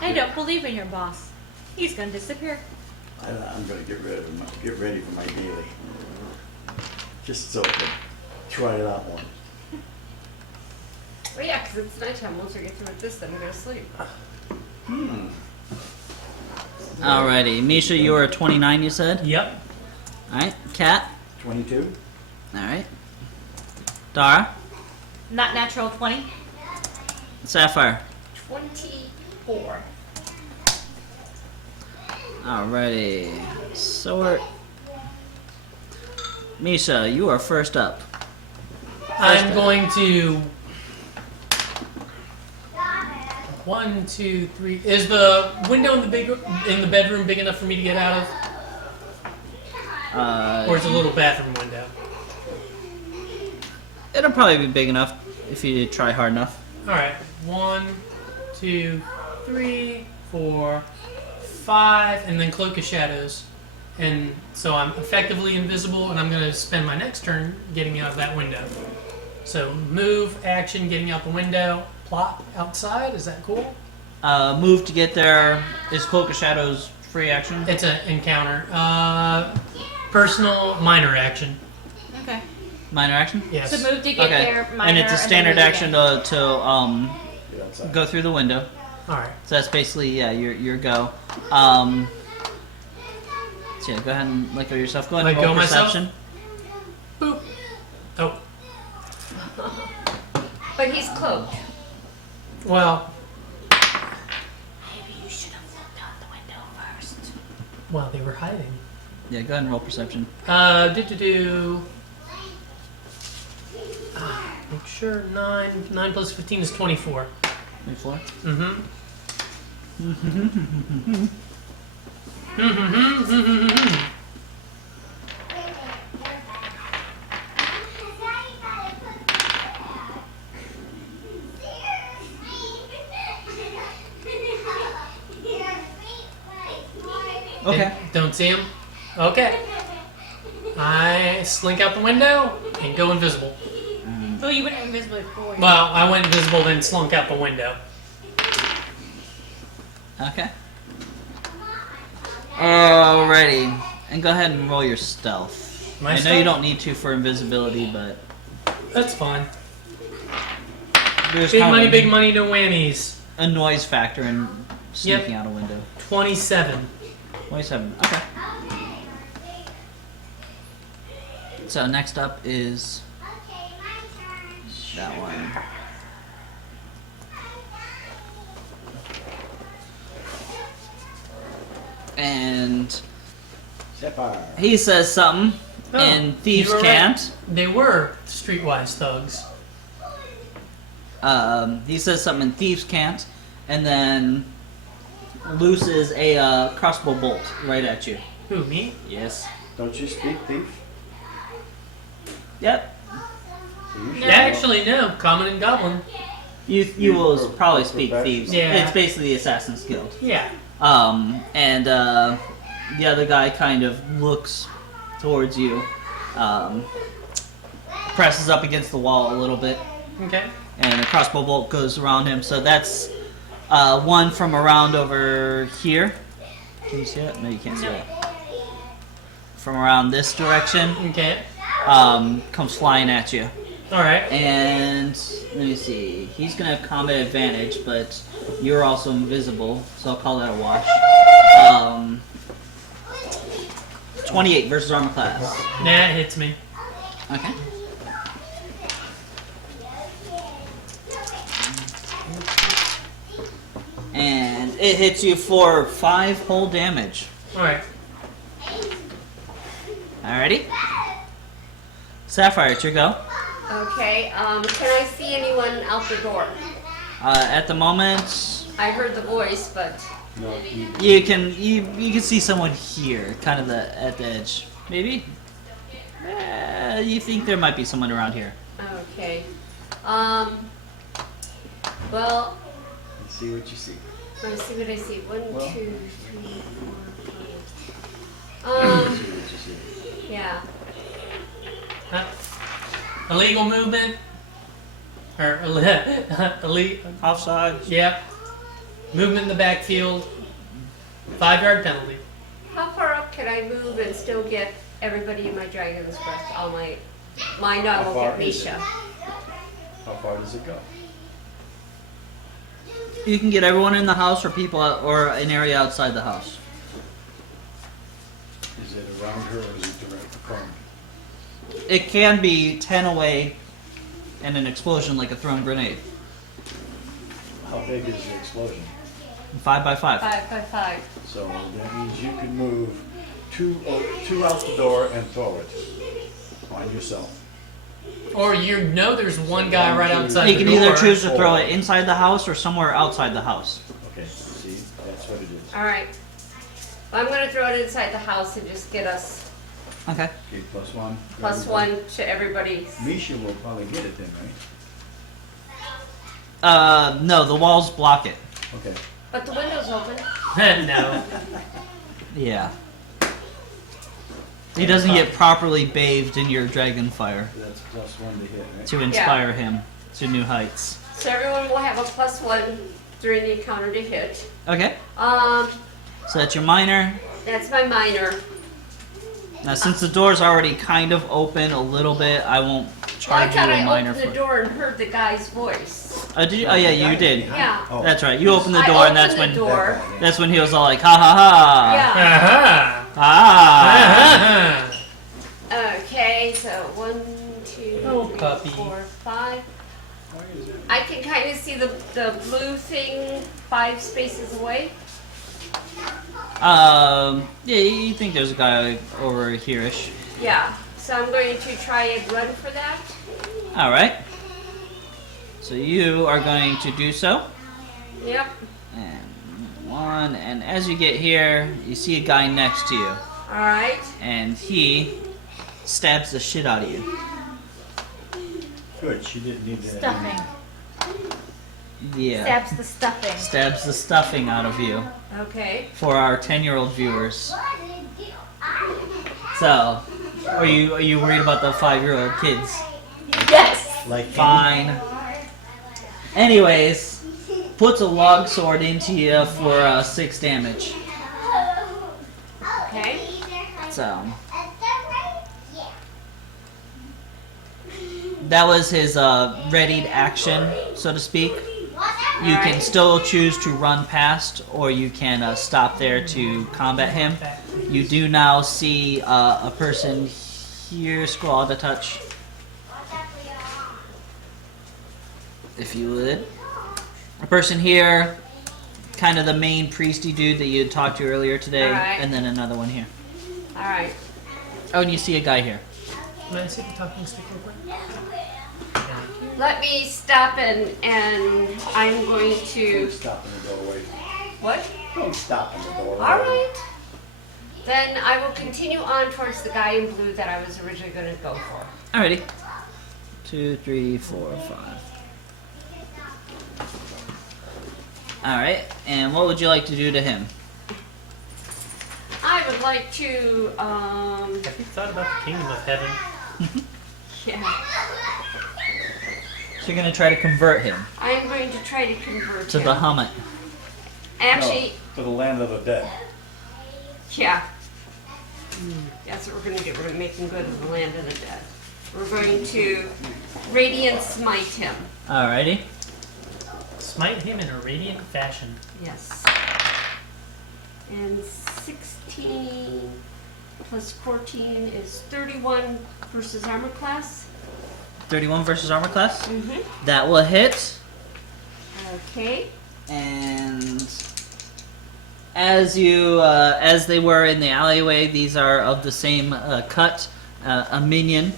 I don't believe in your boss. He's gonna disappear. I'm gonna get ready for my daily. Just so I can try it out once. Well, yeah, because it's nighttime. Once we get through with this, then we're going to sleep. Alrighty, Misha, you were a 29, you said? Yep. Alright, Kat? 22? Alright. Dara? Not natural 20. Sapphire? 24. Alrighty. Sword. Misha, you are first up. I'm going to. 1, 2, 3. Is the window in the bedroom big enough for me to get out of, or is it a little bathroom window? It'll probably be big enough if you try hard enough. All right. 1, 2, 3, 4, 5, and then cloak of shadows, and so I'm effectively invisible, and I'm going to spend my next turn getting out of that window. So move, action, getting out the window. Plop outside, is that cool? Move to get there. Is Cloak of Shadows free action? It's an encounter. Personal, minor action. Okay. Minor action? Yes. So move to get Okay. there, minor, And it's a then standard move action again. to Get outside. go through the window. Alright. So that's basically, yeah, your go. So yeah, go ahead and let go of yourself. Go ahead and Let roll go myself? perception. Boop. Oh. But he's cloaked. Well, Maybe you should have looked out the window first. well, they were hiding. Yeah, go ahead and roll perception. Make sure 9 plus 15 is 24. 24. Mm-hmm. Okay. Don't see him? Okay. I slink out the window and go invisible. Oh, you went invisible before. Well, I went invisible, then slunk out the window. Okay. Alrighty. And go ahead and roll your stealth. My I know stealth? you don't need to for invisibility, but That's fine. there's Big kind of money, big money, no whammies. a noise factor in sneaking out a window. 27. 27. Okay. So next up is that one. And Sapphire. he says something, Oh, and thieves you were right. can't. They were streetwise thugs. He says something, and thieves can't, and then looses a crossbow bolt right at you. Who, me? Yes. Don't you speak, thief? Yep. So you should Actually, no. Common and Goblin. You will probably speak thieves. Yeah. It's basically the Assassin's Guild. Yeah. And the other guy kind of looks towards you, presses up against the wall a little bit, Okay. and a crossbow bolt goes around him. So that's one from around over here. Can you see it? No, you can't see it. From around this direction, Okay. comes flying at you. All right. And let me see. He's gonna have combat advantage, but you're also invisible, so I'll call that a wash. 28 versus armor class. Nah, it hits me. Okay. And it hits you for 5 whole damage. All right. Alrighty. Sapphire, it's your go. Okay, can I see anyone out the door? At the moment, I heard the voice, but No, you can see someone here, kind of at the edge. Maybe. You think there might be someone around here. okay. Well, let's see what you see. let's see what I see. One, Well. 2, 3, 4, 5. Let's see what you see. Yeah. Illegal movement. Or elite. Offside. Yep. Movement in the backfield. 5-yard penalty. How far up can I move and still get everybody in my dragon's breath? All my dog How will get far is Misha. How far does it go? You can get everyone in the house or people or an area outside the house. Is it around her or is it direct from? It can be 10 away and an explosion like a thrown grenade. How big is the explosion? 5 by 5. 5 by 5. So that means you can move two out the door and throw it on yourself. Or there's one guy right outside You the can door. either choose to throw it inside the house or somewhere outside the house. Okay, see, that's what it is. All right. I'm going to throw it inside the house and just get us Okay. Okay, +1. +1 to everybody. Misha will probably get it then, right? No, the walls block it. Okay. But the window's open. No. Yeah. He doesn't get properly bathed in your dragon fire That's +1 to hit, right? to inspire him to new heights. So everyone will have a +1 during the encounter to hit. Okay. Um, So that's your minor. that's my minor. Now, since the door's already kind of open a little bit, I won't Well, I charge you thought a I minor opened for the it. door and heard the guy's voice. Did you? Oh yeah, you did. Yeah. Oh. That's right. You opened the I door, and that's opened when the door. that's when he was all like, ha ha ha. Yeah. Aha. Ah. Okay, so 1, 2, Oh, 3, puppy. 4, 5. I can kind of see the blue thing 5 spaces away. Yeah, you think there's a guy over here-ish. Yeah. So I'm going to try and run for that. All right. So you are going to do so. Yep. And 1, and as you get here, you see a guy next to you, All right. and he stabs the shit out of you. Good, she didn't need that. Stuffing. Yeah. Stabs the stuffing. Stabs the stuffing out of you Okay. for our 10-year-old viewers. So, are you worried about the 5-year-old kids? Yes. Like Fine. Anyways, puts a log sword into you for 6 damage. Okay. So that was his readied action, so to speak. You can still choose to run past, or you can stop there to combat him. You do now see a person here. Scroll to touch, if you would. A person here, kind of the main priesty dude that you had talked to earlier today, Alright. and then another one here. All right. Oh, and you see a guy here. May I see the talking stick real quick? Let me stop and I'm going to. Don't stop in the doorway. What? Don't stop in the doorway. All right. Then I will continue on towards the guy in blue that I was originally going to go for. Alrighty. 2, 3, 4, 5. Alright, and what would you like to do to him? I would like to, Have you thought about the kingdom of heaven? yeah. So you're gonna try to convert him I'm going to try to convert to him. the Hummet. Actually, No, to the land of the dead. yeah. That's what we're going to do. We're going to make him go to the land of the dead. We're going to radiant smite him. Alrighty. Smite him in a radiant fashion. Yes. And 16 plus 14 is 31 versus armor class. 31 versus armor class. Mm-hmm. That will hit. Okay. And as they were in the alleyway, these are of the same cut. A minion,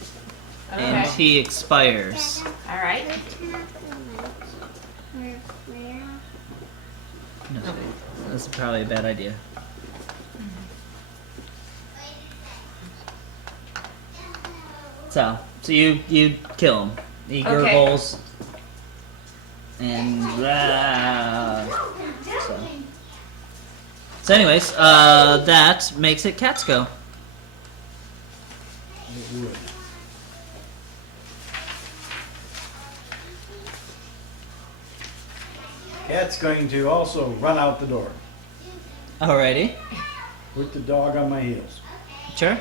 and Okay. he expires. All right. No, that's probably a bad idea. So you kill him. He Okay. gurgles, and so anyways, that makes it Cat's go. It would. Cat's going to also run out the door Alrighty, with the dog on my heels. sure.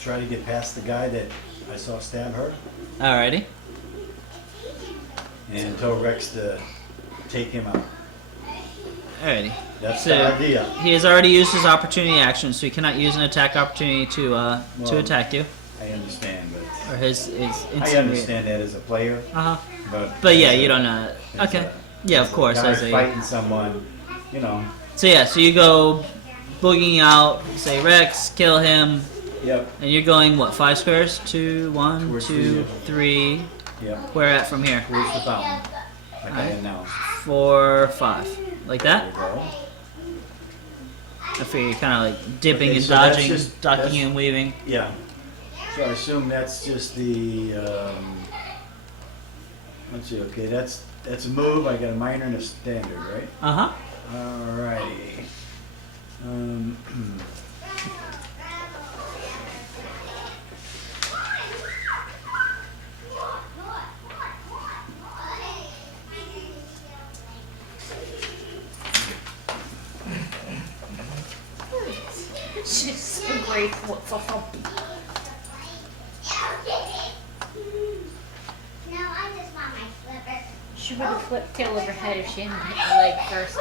Try to get past the guy that I saw stab her Alrighty, and tell Rex to take him out. alrighty. That's So the idea. he has already used his opportunity action, so he cannot use an attack opportunity to Well, attack you, I understand, but or his I instant. understand that as a player, Uh huh. but Yeah, as you a- don't know. as Okay. a- Yeah, of as a course. guy As a fighting someone, you know. so yeah, so you go boogieing out, say Rex, kill him, Yep, and you're going what 5 squares? 2, 1, Towards 2, the- 3. yep. Where at from here? Where's the fountain? Like I Alright. announced. 4, 5, like There that. you go. I figure you're kind of like dipping Okay, and so that's dodging, just- ducking that's- and weaving. Yeah. So I assume that's just the. Let's see. Okay, that's a move. I got a minor and a standard, right? Uh huh. Alrighty. She's so grateful. No, I just want my flipper. She would have flipped tail over head if she hadn't hit the leg first.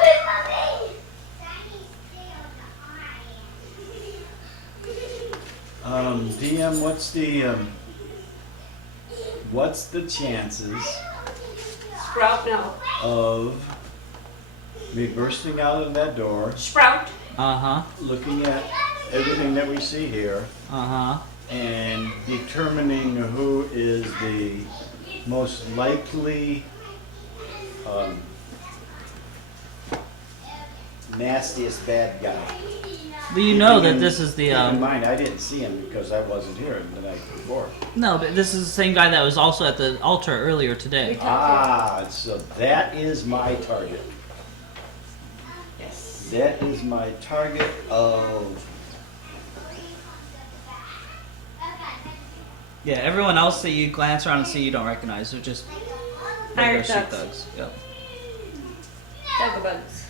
DM, what's the chances Sprout, no. of me bursting out of that door, Sprout. Uh huh. looking at everything that we see here, Uh huh. and determining who is the most likely nastiest bad guy? But you know Keeping that in- this is the keep in mind, I didn't see him because I wasn't here the night before. no, but this is the same guy that was also at the altar earlier today. Ah, so that is my target. Yes. That is my target of. Yeah, everyone else that you glance around and see you don't recognize. They're just regular Hired sheep thugs. thugs. Yep. Dogabugs.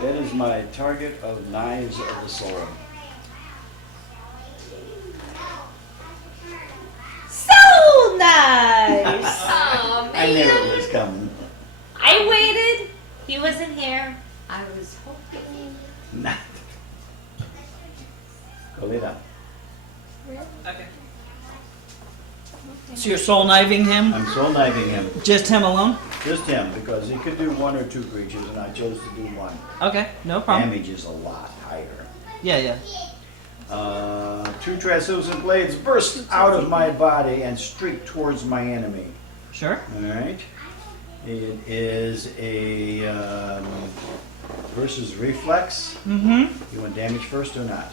That is my target of Knives of the Sword. So nice! Oh, I knew man. it was coming. I waited. He wasn't here. I was hoping. Not. Go lay down. Okay. So you're soul knifing him? I'm soul knifing him. Just him alone? Just him, because he could do 1 or 2 creatures, and I chose to do 1. Okay, no problem. Damage is a lot higher. Yeah, yeah. 2 translucent blades burst out of my body and streak towards my enemy. Sure. Alright. It is a versus reflex. Mm-hmm. You want damage first or not?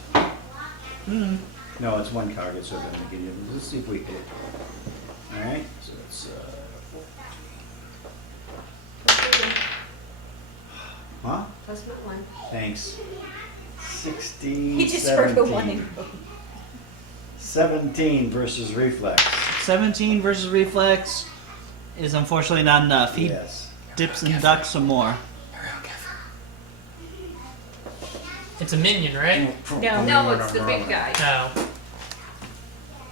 Mm-hmm. No, it's one target, so then we can, let's see if we hit it. Alright, so it's, huh? Plus my one. Thanks. 16, He just heard the 17. one and 17 versus reflex. 17 versus reflex is unfortunately not enough. He Yes. dips and ducks some more. It's a minion, right? No. No, it's the big guy. No.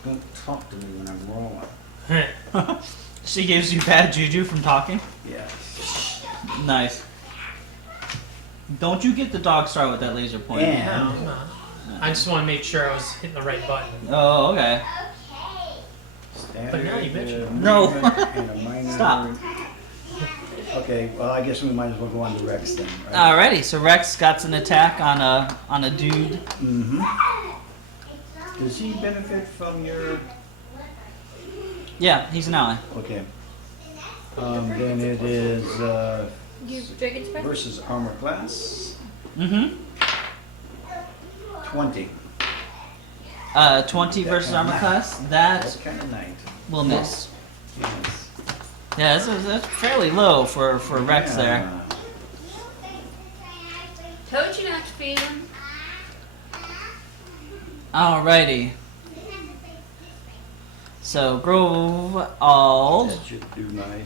Don't talk to me when I'm rolling. She gives you bad juju from talking? Yes. Nice. Don't you get the dog star with that laser point. And- No, I'm not. I just want to make sure I was hitting the right button. Oh, okay. But now you mentioned No. And a minor. Stop. Okay, well, I guess we might as well go on to Rex then. Right? Alrighty, so Rex got an attack on a dude. Mm-hmm. Does he benefit from your... Yeah, he's an ally. Okay. Then it is You Dragon's Breath? versus armor class. Mm-hmm. 20. 20 versus armor class. That's That kind of nice. will miss. Yes. Yeah, that's fairly low for Rex there. Told you not to feed him. Alrighty. So Grove Ald That should do my...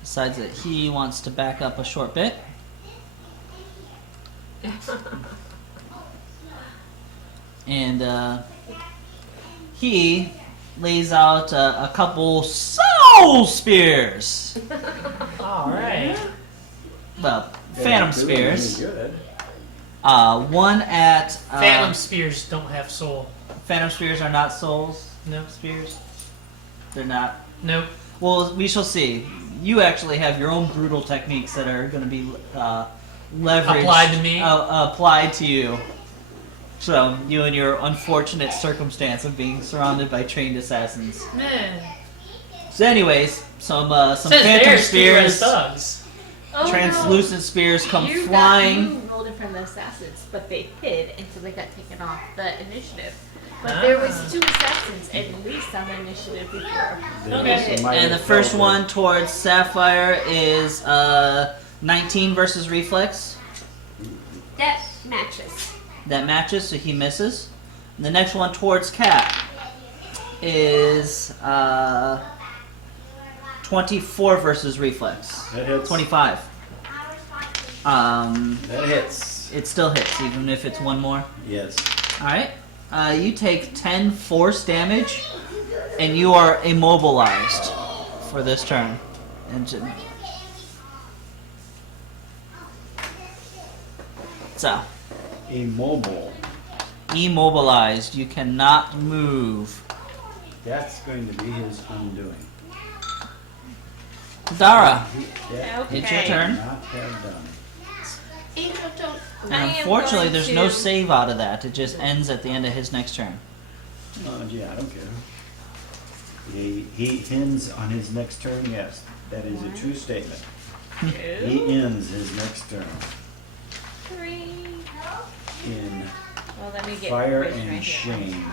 decides that he wants to back up a short bit. And he lays out a couple soul spears. All right. Well, Yeah, phantom doing spears. really good. One at Phantom spears don't have soul. Phantom spears are not souls No. spears. They're not. Nope. Well, we shall see. You actually have your own brutal techniques that are going to be leveraged, Applied to me? applied to you. So you and your unfortunate circumstance of being surrounded by trained assassins. Man. So, anyways, some Says phantom there's two red spears, thugs. Oh, translucent spears come you flying. You rolled in from the assassins, but they hid until they got taken off the initiative. But there was 2 assassins at least on the initiative before. There Okay. is a mighty And the first caliber. one towards Sapphire is 19 versus reflex. That matches. That matches, so he misses. And the next one towards Cat is 24 versus reflex. That hits. 25. That hits. It still hits, even if it's one more. Yes. Alright. You take 10 force damage, and you are immobilized for this turn. And so, Immobile. immobilized. You cannot move. That's going to be his undoing. Dara, That it's your Okay. turn. not have done. Angel, don't. And I am unfortunately, going there's to- no save out of that. It just ends at the end of his next turn. Yeah, I don't care. He ends on his next turn, yes. That is a true statement. He 2, ends his next turn 3. in Well, let me get fire right and here. shame.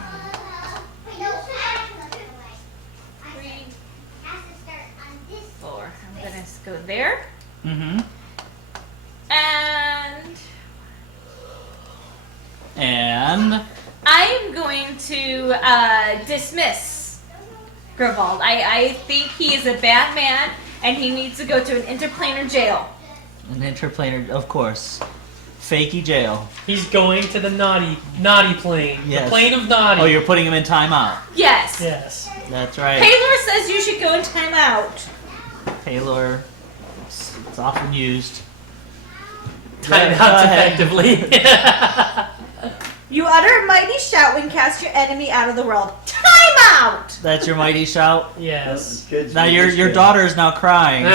3, 4. I'm gonna go there, Mm-hmm. and And I am going to dismiss Gravald. I think he is a bad man, and he needs to go to an interplanar jail. an interplanar, of course. Fakey jail. He's going to the naughty plane. Yes. The plane of naughty. Oh, you're putting him in timeout. Yes. Yes. That's right. Taylor says you should go in timeout. Taylor. It's often used. Time Yeah, go out ahead. effectively. You utter a mighty shout when cast your enemy out of the world. Timeout! That's your mighty shout. yes. Kids, Now we your just daughter is now crying.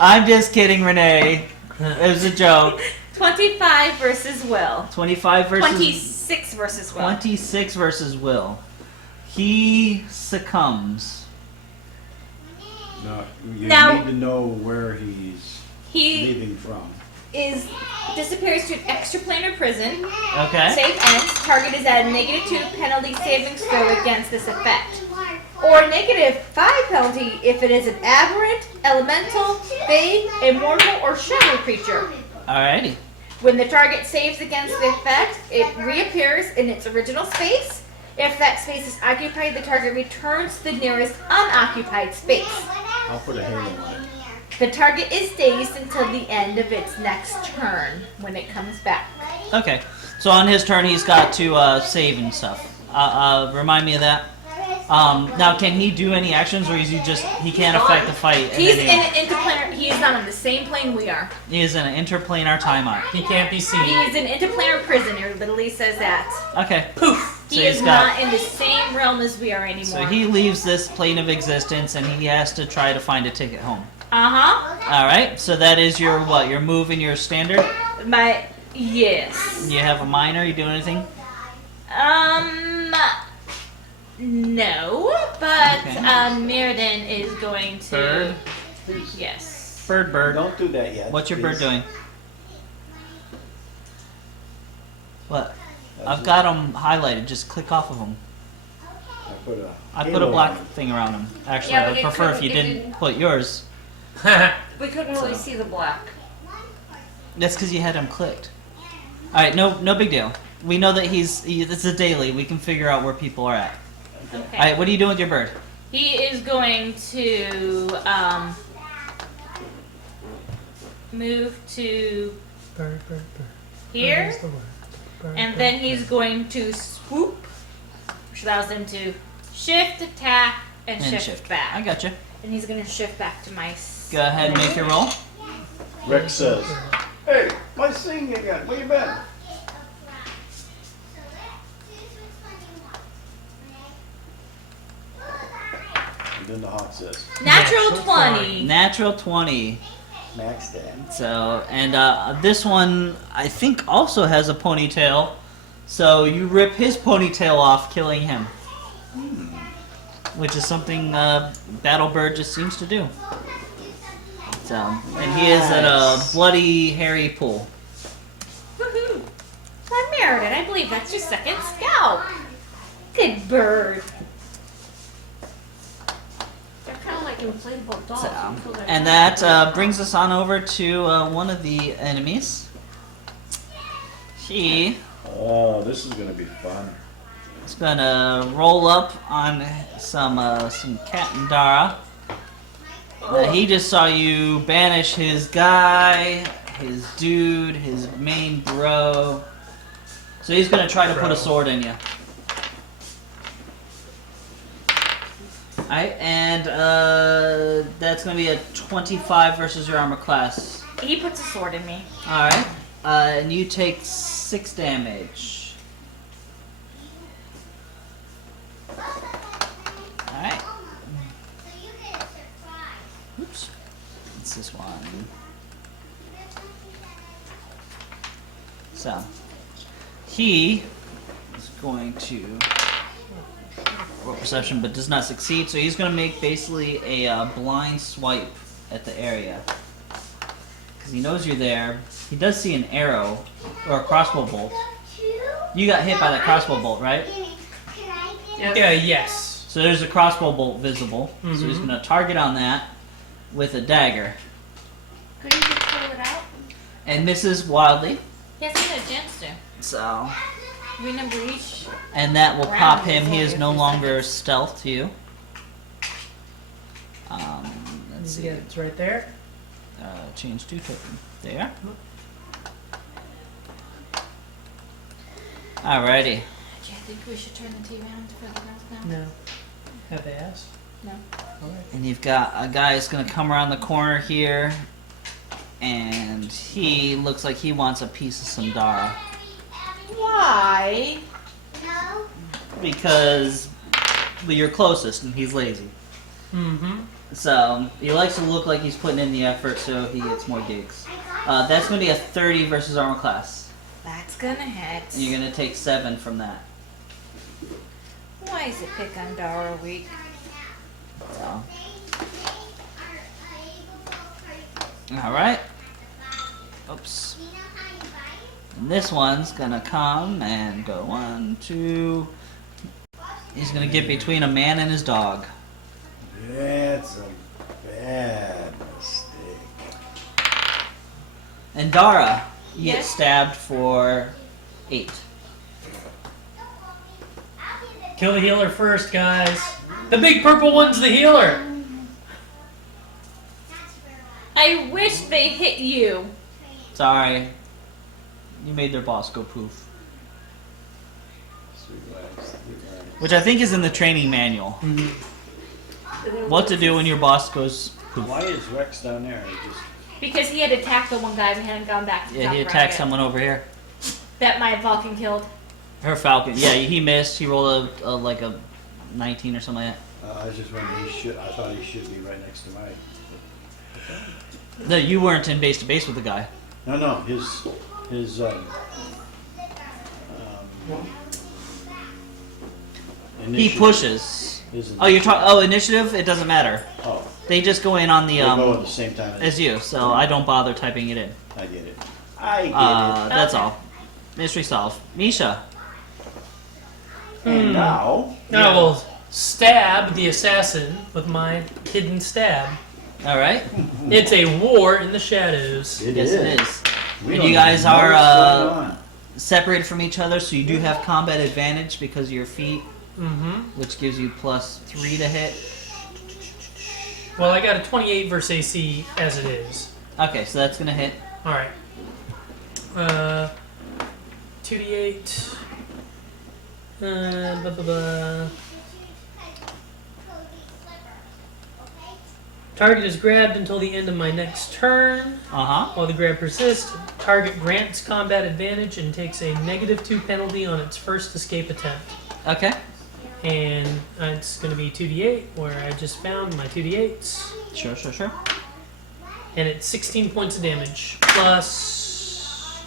I'm just kidding, Renee. It was a joke. 25 versus Will. 25 versus 26 versus Will. 26 versus Will. He succumbs. No, you Now- need to know where he's He leaving from. is disappears to an extraplanar prison. Okay. Save ends. Target is at a -2 penalty saving throw against this effect. Or -5 penalty if it is an aberrant, elemental, vague, immortal, or shadow creature. Alrighty. When the target saves against the effect, it reappears in its original space. If that space is occupied, the target returns to the nearest unoccupied space. I'll put a halo on it. The target is dazed until the end of its next turn when it comes back. Okay. So on his turn, he's got to save and stuff. Remind me of that. Now, can he do any actions, or is he can't affect the fight? He's in an interplanar. He is not on the same plane we are. He is in an interplanar timeout. He can't be seen. He is an interplanar prisoner. It literally says that. Okay. Poof. He So is he's got- not in the same realm as we are anymore. So he leaves this plane of existence, and he has to try to find a ticket home. Uh-huh. All right. So that is your what? Your move and your standard. Yes. You have a minor. You do anything? No, but Okay. Meriden is going to. Bird. Yes. Bird. Don't do that yet. What's your bird please. doing? What? That's I've it. got them highlighted. Just click off of them. I I put a halo black on it. thing around them. Actually, Yeah, I but would it prefer if couldn't- you it didn't didn't- put yours. We couldn't really see the black. That's because you had him clicked. All right, no big deal. We know that it's a daily. We can figure out where people are at. Okay. All right, what are you doing with your bird? He is going to move to Bird. here, Where's the word? Bird, and bird, then he's bird. going to swoop, which allows him to shift, attack, and shift back. I got you. And he's going to shift back to my. Go ahead and make your roll. Rex says, "Hey, my singing again. Where you been?" And then the hawk says, Natural Natural 20. Natural 20. "Max Dan." So, and this one I think also has a ponytail. So you rip his ponytail off, killing him. Which is something Battlebird just seems to do. So, and he is at a bloody, hairy pool. Woohoo! I Meriden, I believe that's your second scalp. Good bird. They're kind of like inflatable dolls. So, until they're and done. that brings us on over to one of the enemies. He Oh, this is gonna be fun. is gonna roll up on some Cat and Dara. He just saw you banish his guy, his dude, his main bro. So he's gonna try to put a sword in you. Alright, and that's gonna be a 25 versus your armor class. He puts a sword in me. Alright, and you take 6 damage. Alright. Oops. It's this one. So, he is going to roll perception, but does not succeed. So he's going to make basically a blind swipe at the area because he knows you're there. He does see an arrow or a crossbow bolt. You got hit by that crossbow bolt, right? Yeah, yes. So there's a crossbow bolt visible. So he's Mhm. going to target on that with a dagger Could you just pull it out? and misses wildly. He hasn't had a chance to. So, Renumber each. and that will Round pop him. is He only is a no few longer seconds. stealth to you. Let's see. Yeah, it's right there. Change to token. There. Alrighty. Do you think we should turn the TV on to feel the now? No. Have they asked? No. Alright. And you've got a guy that's going to come around the corner here. And he looks like he wants a piece of some Dara. Why? No. Because you're closest and he's lazy. Mm-hmm. So he likes to look like he's putting in the effort so he gets more gigs. That's going to be a 30 versus armor class. That's gonna hit. And you're going to take 7 from that. Why is it pick on Dara weak? So. Alright. Oops. Do you know how you buy it? And this one's gonna come and go 1, 2. He's gonna get between a man and his dog. That's a bad mistake. And Dara, you get Yes? stabbed for 8. Kill the healer first, guys. The big purple one's the healer. I wish they hit you. Sorry. You made their boss go poof. Sweet lives, sweet lives. Which I think is in the training manual. What to do when your boss goes poof. Why is Rex down there? I just Because he had attacked the one guy we hadn't gone back to Yeah, talk he about attacked it. someone over here. That my Vulcan killed. Her Falcon. Yeah, he missed. He rolled like a 19 or something like I was just wondering. I thought he should be right next to Mike. that. No, you weren't in base to base with the guy. No, his He initiative pushes. isn't- Oh, you're talking. Oh, initiative. It doesn't matter. Oh, They just go in on the they go at the same time as you, so I don't bother typing it in. I get it. I get That's Okay. all. Mystery solved. Misha. it. And now, I will stab the assassin with my hidden stab. All right. It's a war in the shadows. it Yes, is. it is. We And don't you guys even know are what's going on. separated from each other, so you do have combat advantage because of your feet, Mm-hmm. which gives you +3 to hit. Well, I got a 28 versus AC as it is. Okay, so that's gonna hit. All right. 2d8. Blah, blah, blah. Target is grabbed until the end of my next turn. Uh-huh. While the grab persists, target grants combat advantage and takes a -2 penalty on its first escape attempt. Okay. And it's going to be 2d8, where I just found my 2d8s. Sure. And it's 16 points of damage, plus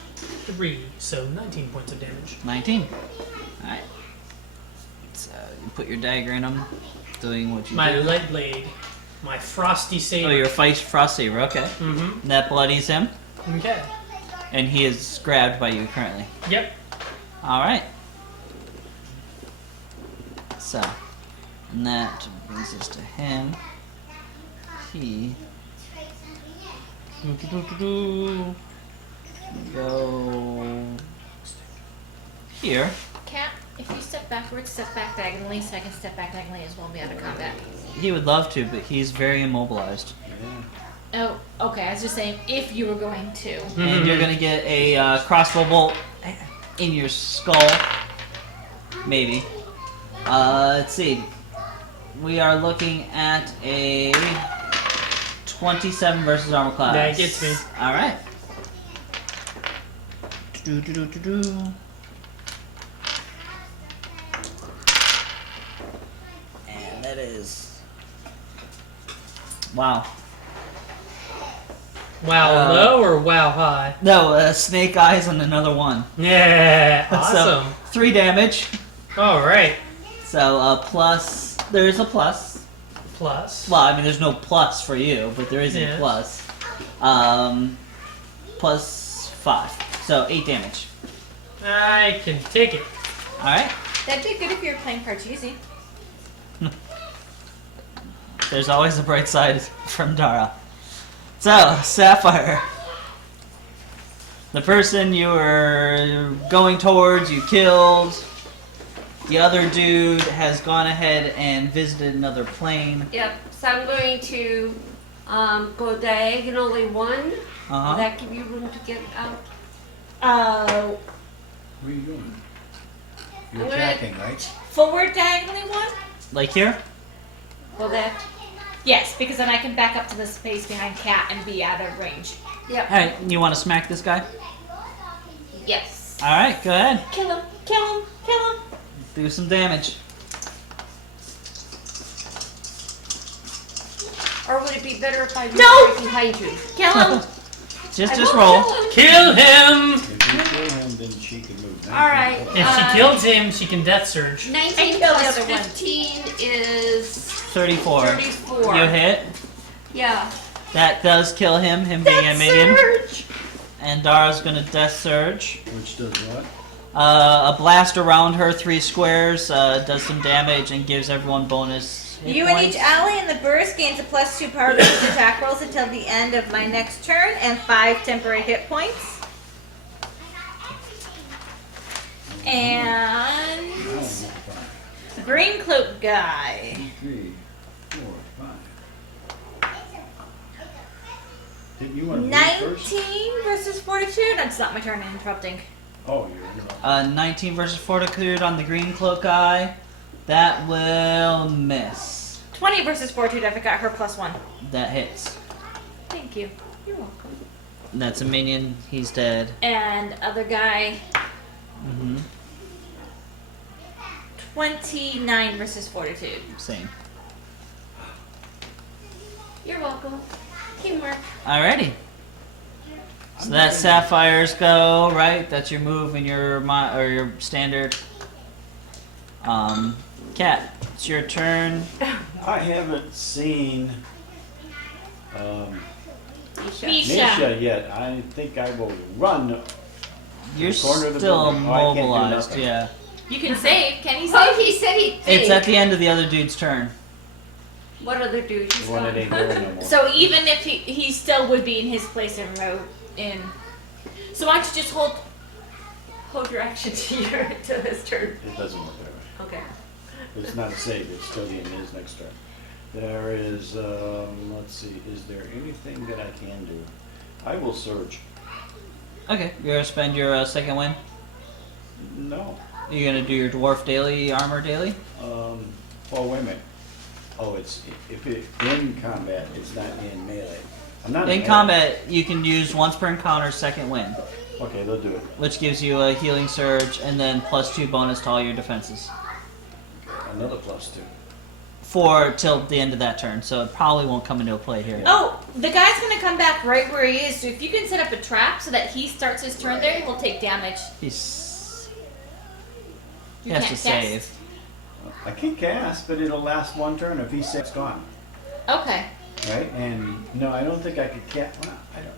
3, so 19 points of damage. 19. Alright. So you put your dagger in them, doing what you My do. lead blade, my frosty saber. Oh, your frost saber, okay. Mm-hmm. That bloodies him, Okay. and he is grabbed by you currently. Yep. Alright. So, and that brings us to him. He go here. Cat, if you step backwards, step back diagonally, so I can step back diagonally as well and be out of combat. He would love to, but he's very immobilized. Oh, okay. I was just saying if you were going to. And you're gonna get a crossbow bolt in your skull. Maybe. Let's see. We are looking at a 27 versus armor class. That gets me. Alright. And that is. Wow. Wow low or wow high? No, snake eyes on another one. Yeah, awesome. So, 3 damage. All right. So, plus. There is a plus. Plus. Well, I mean, there's no plus for you, but there is a Yeah. plus. Plus 5. So, 8 damage. I can take it. Alright. That'd be good if you were playing Parcheesi. There's always a bright side from Dara. So, Sapphire. The person you were going towards, you killed. The other dude has gone ahead and visited another plane. Yep, so I'm going to go diagonally 1. Will Uh-huh. that give you room to get out? What are you doing? You're I'm gonna- attacking, right? Forward diagonally 1? Like here? Will that? Yes, because then I can back up to the space behind Cat and be out of range. Yep. Alright, you want to smack this guy? Yes. Alright, go ahead. Kill him! Kill him! Kill him! Do some damage. Or would it be better if I moved No! right behind you? Kill him! Just won't roll. kill him. Kill him! If you kill him, then she can move. All right. If she kills him, she can death surge. 19 I killed the plus other one. 15 is 34. 34. You hit. Yeah. That does kill him being a minion. Surge! and Dara's gonna Death Surge. Which does what? A blast around her 3 squares does some damage and gives everyone bonus hit You points. and each ally in the burst gains a +2 power boost attack rolls until the end of my next turn and 5 temporary hit points. And Oh, 5, green cloak guy. 3, 4, 5. Didn't you want to move first? 19 versus fortitude. That's not my turn. I'm interrupting. Oh, you're 19 versus Fortitude on the green cloak guy. That will miss. 20 versus fortitude. I forgot her +1. That hits. Thank you. You're welcome. That's a minion. He's dead. And other guy, Mm-hmm. 29 versus fortitude. Same. You're welcome. Teamwork. Alrighty. So that's Sapphire's go, right? That's your move and your your standard. Cat, it's your turn. I haven't seen Isha. Nisha yet. I think I will run. You're corner of the still building. Oh, I can't do immobilized, nothing. yeah. You can save. Can he Oh, save? he said he'd It's save. at the end of the other dude's turn. What other dude? The one that ain't there no more. So even if he still would be in his place in. So why don't you just hold your action to his turn? It doesn't work that way. Okay. It's not a save. It's still in his next turn. There is. Let's see. Is there anything that I can do? I will surge. Okay, you're gonna spend your second win. No. You're gonna do your dwarf daily, armor daily. Oh, wait a minute. Oh, it's if it in combat. It's not in melee. I'm not In melee. combat, you can use once per encounter second win, Okay, they'll do it. which gives you a healing surge and then +2 bonus to all your defenses Another +2. for till the end of that turn. So it probably won't come into play here. Oh, the guy's gonna come back right where he is. So if you can set up a trap so that he starts his turn there, he'll take damage. He You has can't to cast. save. I can cast, but it'll last one turn. If he's it's gone, Okay. right? And no, I don't think I could cast. Well, I don't.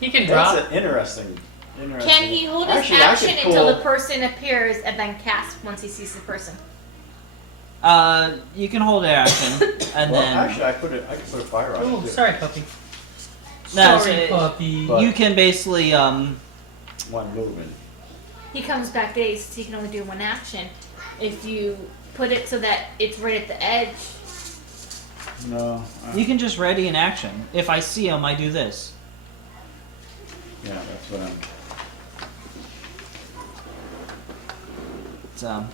He can That's drop. an interesting. Can he hold his Actually, I action could until pull- the person appears and then cast once he sees the person? You can hold action and Well, then actually, I could put a fire on Oh, it too. sorry, puppy. No, Sorry, so- puppy. But- you can basically One movement. He comes back days, so he can only do one action. If you put it so that it's right at the edge. No. you can just ready an action. If I see him, I do this. Yeah, that's what I'm. So,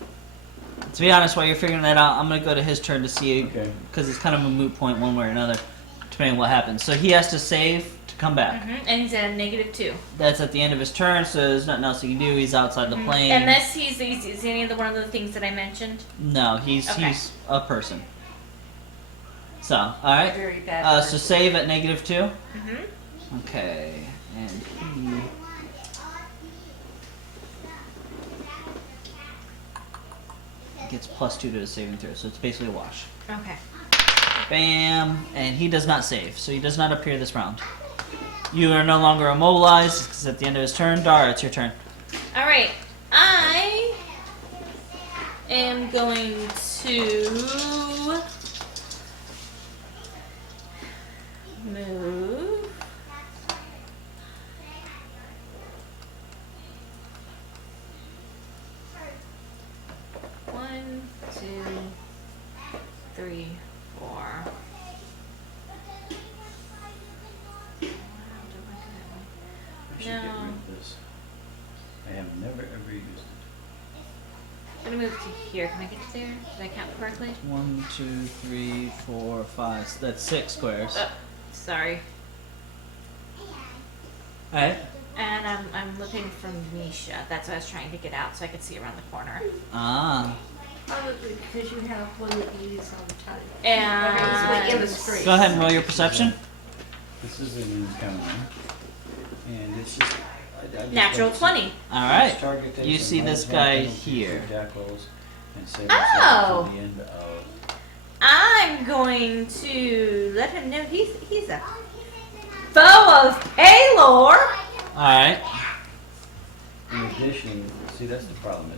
to be honest, while you're figuring that out, I'm gonna go to his turn to see Okay. because it's kind of a moot point one way or another, depending on what happens. So he has to save to come back. And he's at a -2. That's at the end of his turn, so there's nothing else he can do. He's outside the plane. Unless he's any of the one of the things that I mentioned. No, he's Okay. he's a person. So, all right. Very bad. So person. save at -2. Mm-hmm. Okay, and he gets +2 to his saving throw, so it's basically a wash. Okay. Bam, and he does not save, so he does not appear this round. You are no longer immobilized because at the end of his turn, Dara, it's your turn. All right. I am going to move. One, two, three, four. I should get No. rid of this. I have never ever used it. I'm gonna move to here. Can I get to there? Did I count correctly? 1, 2, 3, 4, 5. So that's 6 squares. Oh, sorry. All right. And I'm looking for Misha. That's what I was trying to get out so I could see around the corner. Ah. Probably because you have one that you use all the time. And It's like in the street. Go ahead and roll your perception. This is an encounter, and it's just. I just natural don't see- 20. All right. Target takes You a see this -10 guy penalty for here. tackles and save Oh. himself to the end of. I'm going to let him know he's a foe of Paylor. Alright. In addition, see that's the problem.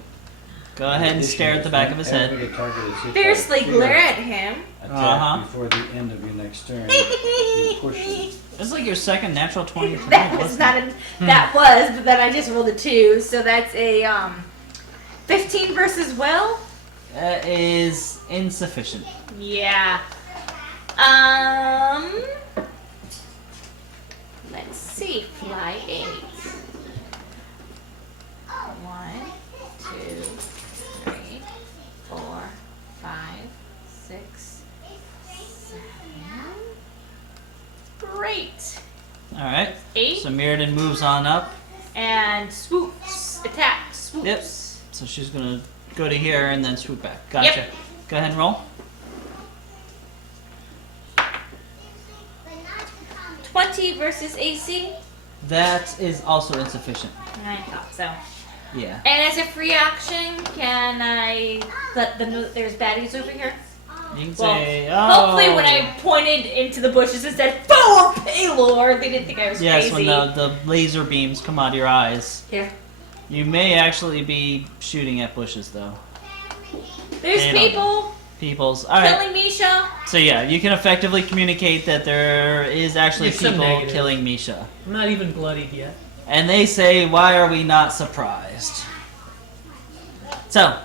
Go ahead and stare at the back of his head. Fiercely glare at him. Attack before the end of your next turn. You push it. It's like your second natural 20 tonight, That was wasn't not it? that was, but then I just rolled a 2, so that's a 15 versus will. That is insufficient. Yeah. Let's see. Fly 8. 1, 2, 3, 4, 5, 6, 7. Great. Alright. 8 So Mirrodin moves on up. and swoops. Attack. Swoops. Yep. So she's gonna go to here and then swoop back. Gotcha. Yep. Go ahead and roll. 20 versus AC. That is also insufficient. I thought so. Yeah. And as a free action, can I let them know that there's baddies over here? You can Well, say, oh. hopefully when I pointed into the bushes and said, "Foe Paylor," they didn't think I was Yes, crazy. when the laser beams come out of your eyes. Here. You may actually be shooting at bushes, though. There's They don't people People's. Alright. killing Misha. So yeah, you can effectively communicate that there is actually It's some people negative. killing Misha. I'm not even bloodied yet. And they say, why are we not surprised? So,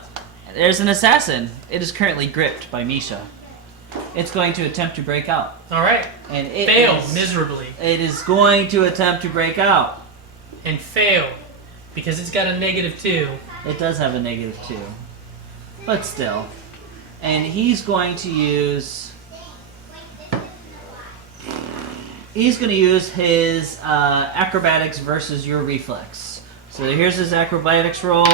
there's an assassin. It is currently gripped by Misha. It's going to attempt to break out. Alright. And it Fail is- miserably. It is going to attempt to break out. And fail. Because it's got a -2. It does have a -2. But still. And he's going to use... He's going to use his acrobatics versus your reflex. So here's his acrobatics roll.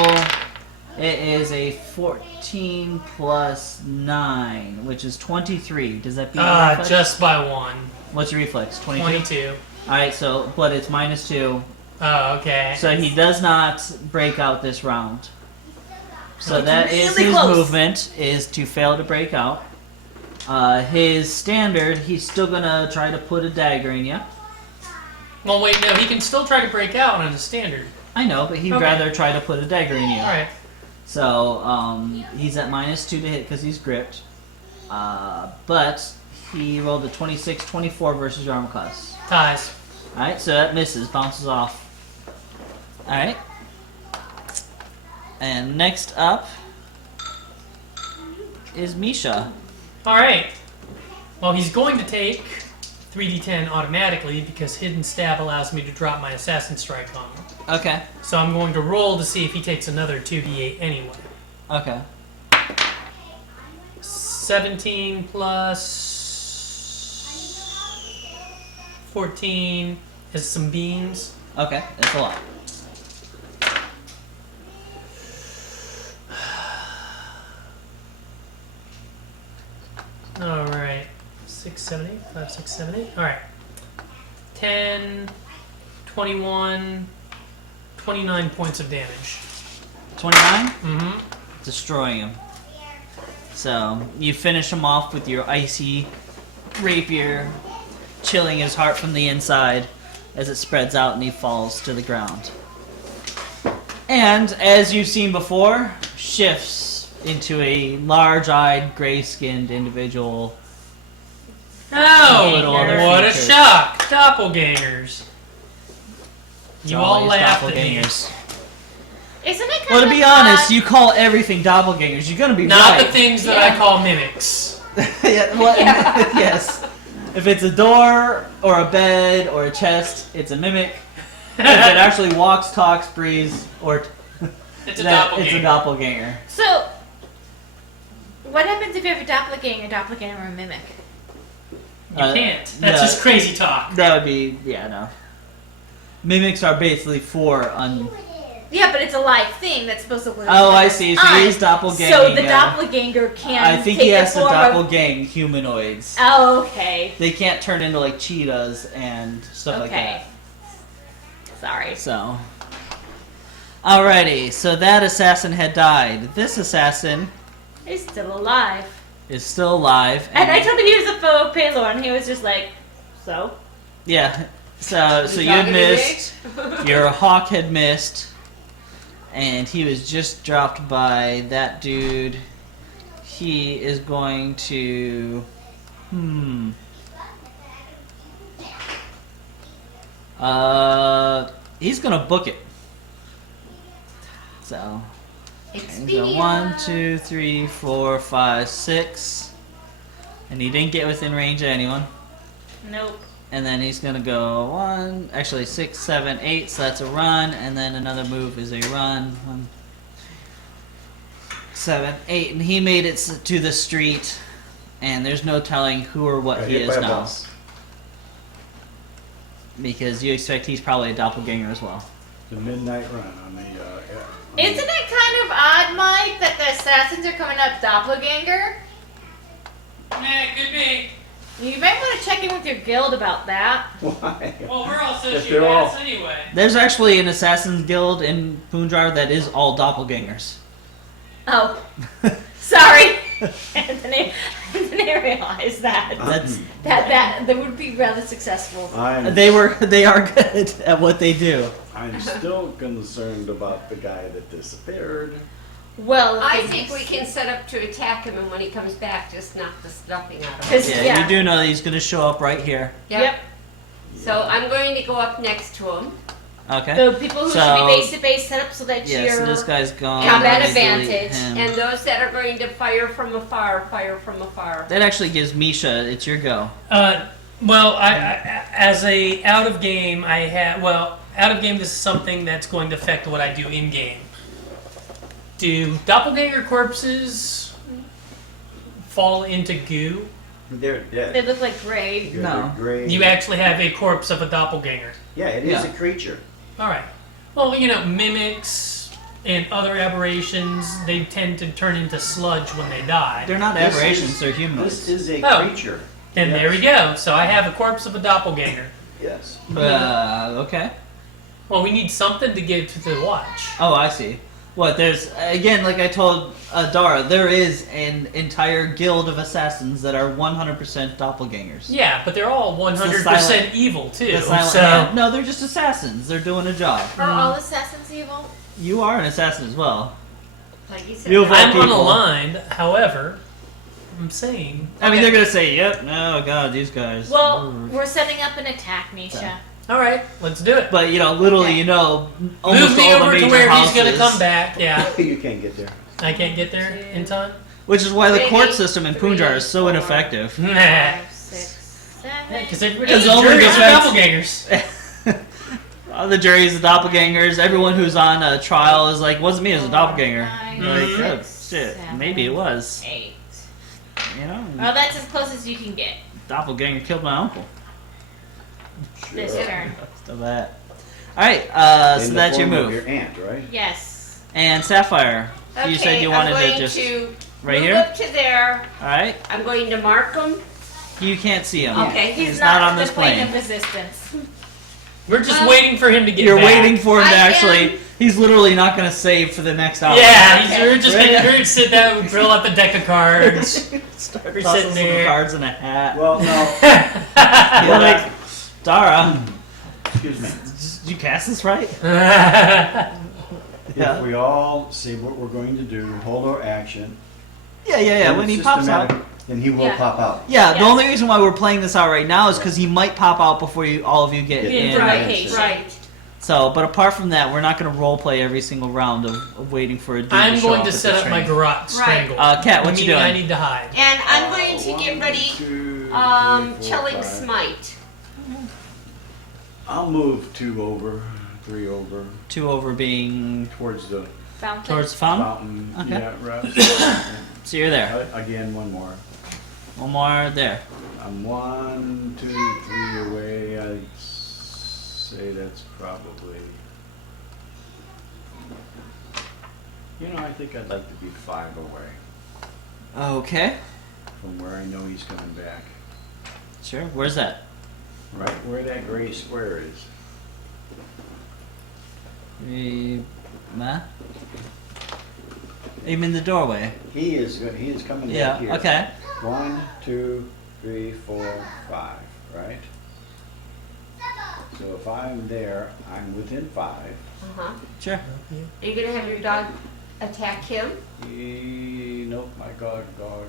It is a 14 plus 9, which is 23. Does that beat your reflex? Just by 1. What's your reflex? 22? 22. Alright, so, but it's -2. Oh, okay. So he does not break out this round. So That's that is really his close. movement, is to fail to break out. His standard, he's still gonna try to put a dagger in you. Well, wait, no, he can still try to break out on his standard. I know, but he'd Okay. rather try to put a dagger in you. Alright. So, he's at -2 to hit because he's gripped. But he rolled a 26, 24 versus your armor class. Ties. Alright, so that misses, bounces off. Alright. And next up is Misha. Alright. Well, he's going to take 3d10 automatically because Hidden Stab allows me to drop my Assassin Strike on him. Okay. So I'm going to roll to see if he takes another 2d8 anyway. Okay. 17 plus 14 is some beams. Okay, that's a lot. Alright. 6, 7, 8. 5, 6, 7, 8. Alright. 10, 21, 29 points of damage. 29? Mm-hmm. Destroying him. So, you finish him off with your icy rapier, chilling his heart from the inside as it spreads out and he falls to the ground. And, as you've seen before, shifts into a large-eyed, gray-skinned individual. Oh, Little other what a features. shock! Doppelgangers. It's You all always laughed at me. doppelgangers. Isn't it kind Well, of to be honest, odd? you call everything doppelgangers. You're gonna be Not right. the things that Yeah. I call mimics. Yeah, well, yes. If it's a door or a bed or a chest, it's a mimic. If it actually walks, talks, breathes, or It's a that, doppelganger. it's a doppelganger. So, what happens if you have a doppelganger, or a mimic? You can't. That's no. just crazy talk. That would be, yeah, no. Mimics are basically Yeah, but it's a live thing that's supposed to live. Oh, I with see. So us. he's doppelganging. So the doppelganger can. I think take he the has to form of- doppelgang humanoids. Oh, okay. They can't turn into like cheetahs and stuff like Okay. that. Sorry. So, alrighty. So that assassin had died. This assassin He's still alive. is still alive. And I told him he was a foe of Paylor, and he was just like, so? Yeah. So you had missed. Your hawk had missed, and he was just dropped by that dude. He is going to. He's gonna book it. So. Expedia. 1, 2, 3, 4, 5, 6. And he didn't get within range of anyone. Nope. And then he's gonna go 1, actually 6, 7, 8, so that's a run, and then another move is a run. 1, 7, 8, and he made it to the street, and there's no telling who or what Got he hit is by a now. bus. Because you expect he's probably a doppelganger as well. The midnight run on the. Isn't it kind of odd, Mike, that the assassins are coming up doppelganger? Yeah, it could be. You might want to check in with your guild about that. Why? Well, we're all If they're all- sociopaths anyway. There's actually an assassin's guild in Punjar that is all doppelgangers. Oh, sorry. Anthony, I didn't realize that. That's That would be rather successful. they are good at what they do. I'm still concerned about the guy that disappeared. Well, I think we can set up to attack him, and when he comes back, just knock the stuffing out of him. 'Cause- Yeah, Yeah. you do know that he's going to show up right here. Yep. So I'm going to go up next to him. Okay. The people who So- should be base to base set up so that Yeah, you're. so this guy's gone. Combat Let me delete advantage, him. And those that are going to fire from afar, fire from afar. That actually gives Misha, it's your go. Well, I as a out of game, out of game. This is something that's going to affect what I do in game. Do doppelganger corpses fall into goo? They're dead. They look like gray. They're No. gray. You actually have a corpse of a doppelganger. Yeah, it is Yeah. a creature. All right. Well, mimics and other aberrations, they tend to turn into sludge when they die. They're not This aberrations, is- they're humanoids. This is a Oh. creature. And Yes. there we go. So I have a corpse of a doppelganger. Yes. Okay. Well, we need something to give to the watch. Oh, I see. What, there's, again, like I told Dara, there is an entire guild of assassins that are 100% doppelgangers. Yeah, but they're all 100% silent- evil too. The silent So hand. No, they're just assassins. They're doing a job. Are all assassins evil? You are an assassin as well. Like you said, You have all I'm people. unaligned. However, I'm saying. I mean, Okay. they're gonna say, "Yep, no, God, these guys." Well, we're setting up an attack, Misha. All right, let's do it. But literally, almost Move me all the over to major where houses, he's gonna come back. Yeah, You can't get there. I can't get there in time. which is why the Maybe court system in 3, Punjar is so 4. ineffective. Nah, 5, 6, 7. because everybody Because knows only juries are defense- doppelgangers. All the juries, the doppelgangers, everyone who's on a trial is like, "Wasn't me, it was a 4, doppelganger." 5, Like, Mhm. oh, 6, shit, 7, maybe it was. 8. Well, Well, that's as close as you can get doppelganger killed my uncle. this turn. So that. All right, In so the that's your form of move. Your aunt, right? Yes. And Sapphire, you said you wanted I'm going to just right move here. up to there. All right, I'm going to mark him. you can't see him. Okay. He's not on the this plane plane. of resistance. We're just Well, waiting for him to get You're back. waiting for him to I actually. am- He's literally not going to save for the next hour. Yeah, Okay. we're just gonna sit down and drill up a deck of cards. Start We're tossing sitting some there. cards in a hat. Well, no. You're like, Dara, Excuse me. did you cast this right? If we all say what we're going to do, hold our action. Yeah. and When he it's pops out. systematic, then he will Yeah. pop out. Yeah, the Yes. only reason why we're playing this out right now is because he might pop out before all of you get Yeah. in. Right. Right. So, but apart from that, we're not going to role play every single round of waiting for a dude I'm to show going up to at set the up my train. garrote strangle. Kat, what you meaning I doing? need to hide. And I'm going to get ready. 1, 2, 3, 4, Chilling 5. smite. I'll move 2 over, 3 over, 2 over being towards the Fountain. towards the fountain. fountain. Okay. Yeah, right. So you're there. Again, one more. One more there. I'm 1, 2, 3 away. I'd say that's probably. I think I'd like to be 5 away Okay. from where I know he's coming back. Sure. Where's that? Right where that gray square is. Nah. I'm in the doorway. He is coming Yeah. back here. Okay. 1, 2, 3, 4, 5. Right. So if I'm there, I'm within 5. Uh-huh. Sure. Are you gonna have your dog attack him? Nope, my dog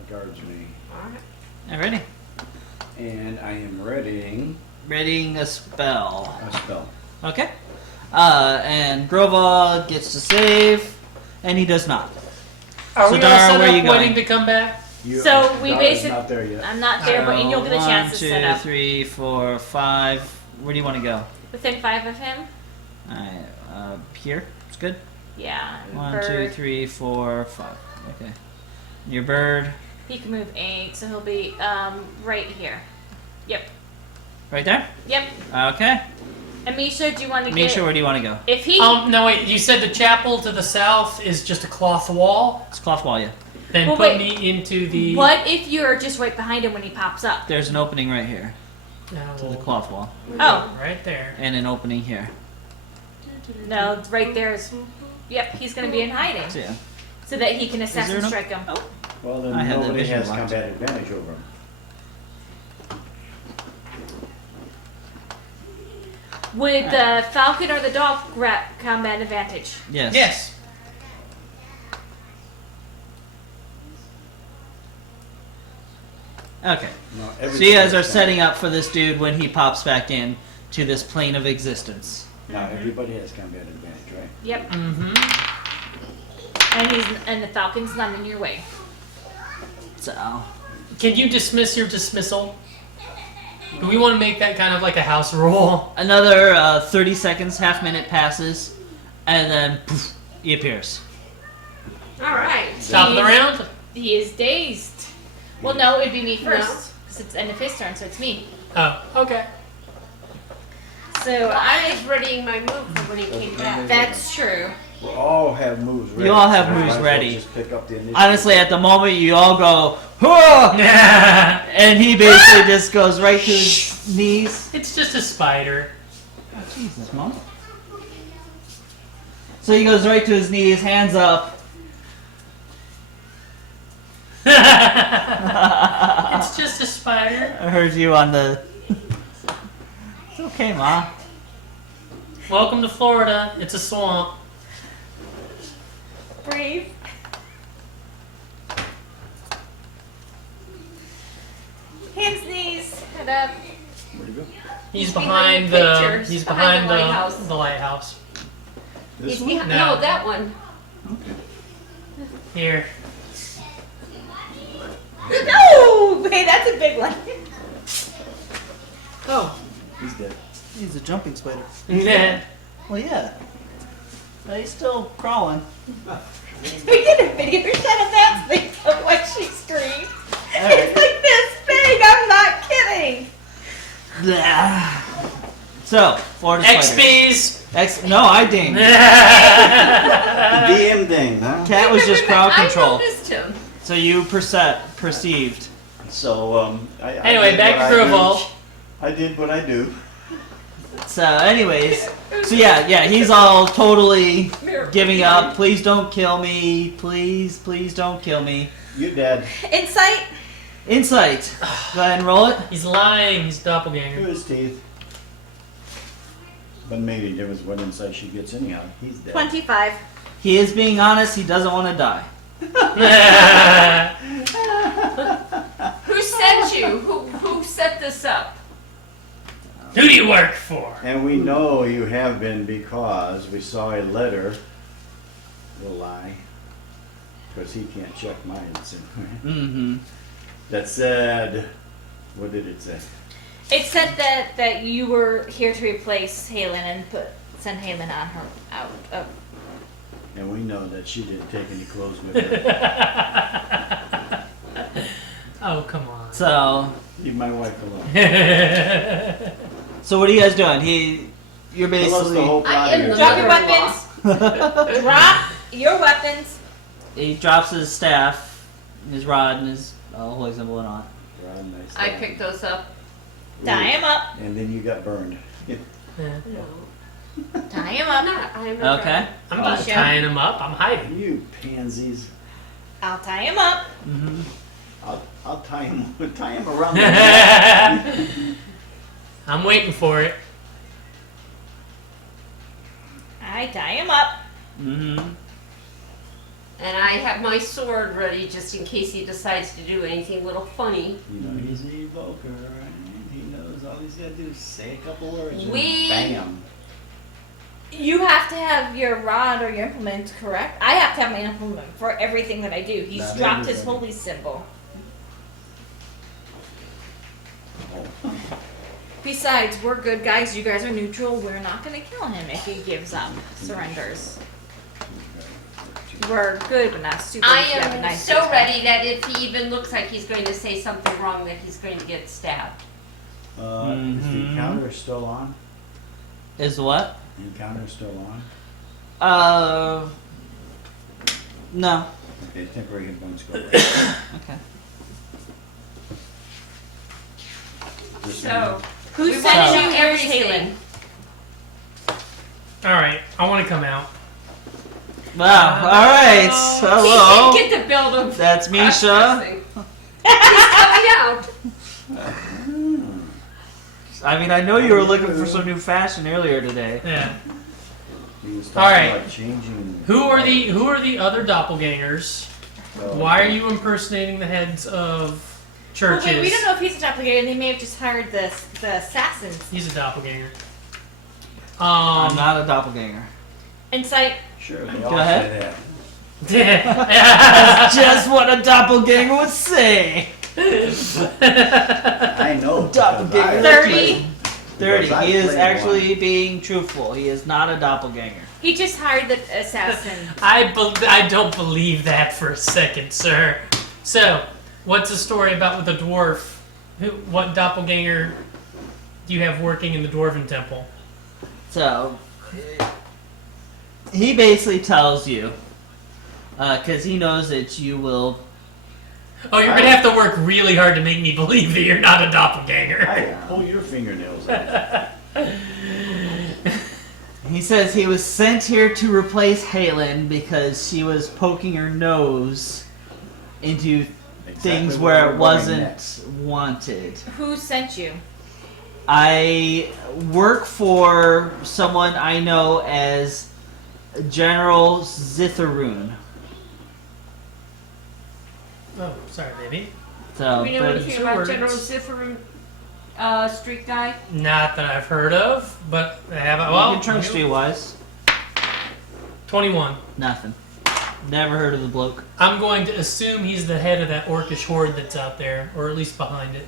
guards me. Alright. Alrighty. And I am readying Readying a spell. a spell. Okay. And Grova gets to save, and he does not. Are So we Dara, all set where up you going? waiting to come back? So we Dara's basic- not there yet. I'm not there, but you'll get a chance to set 1, up 2, 3, 4, 5. Where do you want to go? within 5 of him. Alright, here. It's good. Yeah. and 1, 2, bird. 3, 4, 5. Okay. Your bird, He can move 8, so he'll be right here. Yep. right there. Yep. Okay. And Misha, do you want to get? Misha, where do you want to go? If he. No, wait. You said the chapel to the south is just a cloth wall. It's cloth wall, yeah. Then Well, put wait. me into the. What if you're just right behind him when he pops up? There's an opening right here No, to the cloth wall, Oh. right there. and an opening here. No, right there is. Yep, he's going to be in hiding So yeah. so that he can assess there and an strike him. Oh. Well, then I had the nobody vision has locked. combat advantage over him. Would the falcon or the dog grab combat advantage? Yes. Yes. Okay. No, So everybody you guys has are combat- setting up for this dude when he pops back in to this plane of existence. Now everybody has combat advantage, right? Yep. Mm-hmm. And the falcon's not in your way. So Can you dismiss your dismissal? Do we want to make that kind of like a house rule? another 30 seconds, half minute passes, and then poof, he appears. Alright. Top of the round? He is dazed. Well, no, it'd be me first because it's end of his turn, so it's me. Oh, okay. So Well, I I. was readying my move for when he came back. That's true. We all have moves ready. You all have so we moves might as well ready. Just pick up the initiative. Honestly, at the moment, you all go, "Hurrah!" and he basically just goes right to his knees. It's just a spider. Oh, Jesus, Mom. So he goes right to his knees, hands up. It's just a spider. I heard you on the. It's okay, Ma. Welcome to Florida. It's a swamp. Brave. Hands, knees, head up. Where'd he go? He's behind behind the the. pictures, He's behind behind the lighthouse. the lighthouse. This He's one? behind, No. no, that one. Here. No! Hey, that's a big one. Oh, He's dead. he's a jumping spider. Nah. Well, yeah. But he's still crawling. We did a video shot of that thing of what she screamed. It's like this big, I'm not kidding. Blah. So, Florida spider. XPs. No, I dinged. DM ding, huh? Cat was just crowd I control. noticed him. So you perceived. So, I Anyway, did back what to I do. Grooval. I did what I do. So, anyways, so yeah, he's all totally giving up. Please don't kill me. Please don't kill me. You dead. Insight? Insight. Go ahead and roll it. He's lying. He's To doppelganger. his teeth. But maybe it was what insight she gets anyhow. He's dead. 25. He is being honest. He doesn't want to die. Who sent you? Who set this up? Who do you work for? And we know you have been because we saw a letter. Will lie. Because he can't check minds. Mm-hmm. That said, what did it say? It said that you were here to replace Halen and send Halen on her out of. And we know that she didn't take any clothes with her. Oh, come on. So, Leave my wife alone. so what are you guys doing? You're Tell us basically. the whole I plot am here. the Drop your mother-in-law. weapons. Drop your weapons. He drops his staff, his rod, and his holy symbol and on. Right, nice I job. picked those up. Tie him up. And then you got burned. Yeah. No, Tie him I'm up. not. I'm not. Okay. I'm not Misha. tying him up. I'm hiding. You pansies. I'll tie him up. Mm-hmm. I'll tie him around the neck. I'm waiting for it. I tie him up. Mm-hmm. And I have my sword ready just in case he decides to do anything little funny. You know, he's an evoker, right? He knows all he's got to do is say a couple words and We- bam. You have to have your rod or your implement, correct? I have to have my implement for everything that I do. He's Not dropped his everybody. holy symbol. Oh. Besides, we're good guys. You guys are neutral. We're not going to kill him if he gives up, surrenders. We're good, but not stupid. I We should have a am nice so six-pack. ready that if he even looks like he's going to say something wrong, that he's going to get stabbed. Is the Mhm. encounter still on? Is what? The encounter still on? No. Okay, temporary hit points go away. Okay. Just So, Who we sent want to you? know Where's everything. Halen? All right, I want to come out. Wow. All right. Hello. He didn't get the build of That's Misha. He's coming out. I mean, I know you were looking for some new fashion earlier today. Yeah. He was All talking right. about changing. Who are the other doppelgangers? Why are you impersonating the heads of churches? Okay, we don't know if he's a doppelganger. They may have just hired the assassins. He's a doppelganger. I'm not a doppelganger. Insight. Sure, they Go all ahead. say that. That's just what a doppelganger would say. I know. Doppelganger. 30. 30. Because I He is played actually being truthful. He is not a doppelganger. He just hired the assassin. I don't believe that for a second, sir. So, what's the story about with the dwarf? What doppelganger do you have working in the dwarven temple? So, he basically tells you, because he knows that you will. Oh, you're gonna have to work really hard to make me believe that you're not a doppelganger. I pull your fingernails out. He says he was sent here to replace Halen because she was poking her nose into things Exactly where we're it going wasn't next. wanted. Who sent you? I work for someone I know as General Zitharoon. Oh, sorry, baby. So, Do we know but anything two about words. General Ziffer, street guy? Not that I've heard of, but I have. you Well, can trunk street wise, 21. nothing. Never heard of the bloke. I'm going to assume he's the head of that orcish horde that's out there, or at least behind it.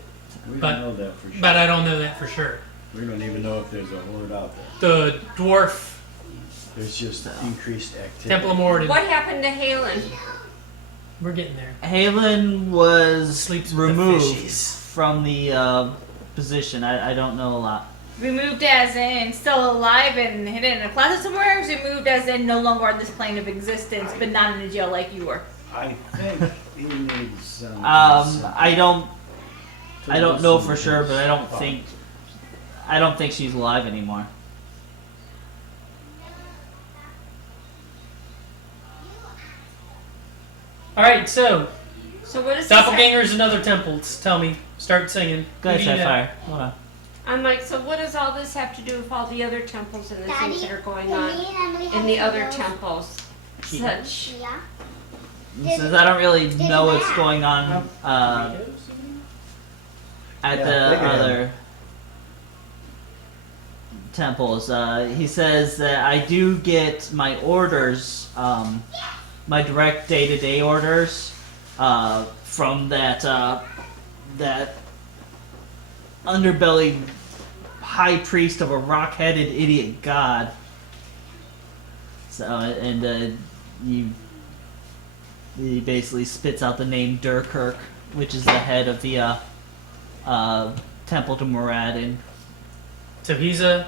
We But- don't know that for sure. But I don't know that for sure. We don't even know if there's a horde out there. The dwarf There's just increased activity. Temple of Morden. What happened to Halen? We're getting there. Halen was Sleeps with the removed fishies. from the position. I don't know a lot. Removed as in still alive and hidden in a closet somewhere, or is it moved as in no longer on this plane of existence, but not in a jail like you were? I think he needs some. I don't know for sure, but I don't think she's alive anymore. All right, so So what is doppelgangers and other temples. Tell me. Start singing. Go ahead, Who do you know? Sapphire. Hold on. I'm like, so what does all this have to do with all the other temples and the things that are going can on me and Emily in have the one of other those? temples? Such. Yeah. He says I don't really know what's going on at Yeah, the they can other temples. He says that I do get my orders, my direct day-to-day orders, from that underbelly high priest of a rock-headed idiot god. So, and he basically spits out the name Durkirk, which is the head of the temple to Moradin. So he is a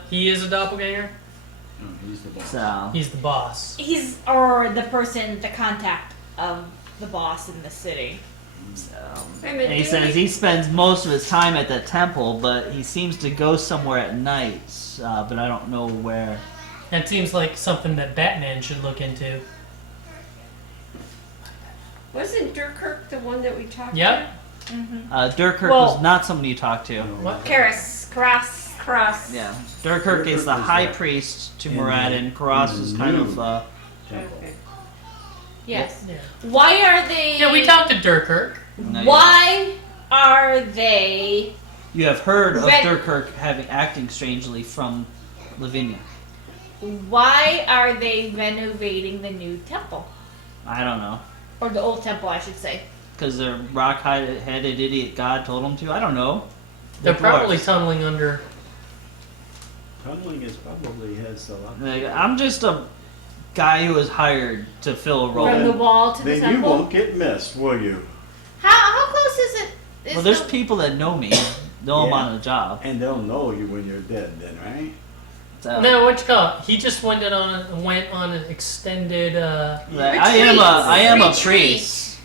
doppelganger. He's the boss. So He's the boss. He's or the person, the contact of the boss in the city. Wait a minute, and he do says we- he spends most of his time at the temple, but he seems to go somewhere at night, but I don't know where. That seems like something that Batman should look into. Wasn't Durkirk the one that we talked Yep. to? Mm-hmm. Durkirk Well- was not someone you talked to. What? Karas, Cross. Yeah, Durkirk is the high priest to in Moradin. the- Cross in is the kind new of temple. Okay. Yes. Yeah. Why are they? Yeah, we talked to Durkirk. no, Why are they? You have heard of Red- Durkirk acting strangely from Lavinia. Why are they renovating the new temple I don't know. or the old temple, I should say? Because the rock-headed idiot god told them to? I don't know. They're probably dwarves. tunneling under. Tunneling is probably has a lot. Like, I'm just a guy who was hired to fill a role. From the wall to the Then you temple. won't get missed, will you? How close is it? Is Well, there's the- people that know me. Know I'm Yeah. on the job. And they'll know you when you're dead, then, right? So, No, what you call it? He just went on an extended. I am a Retreat. priest.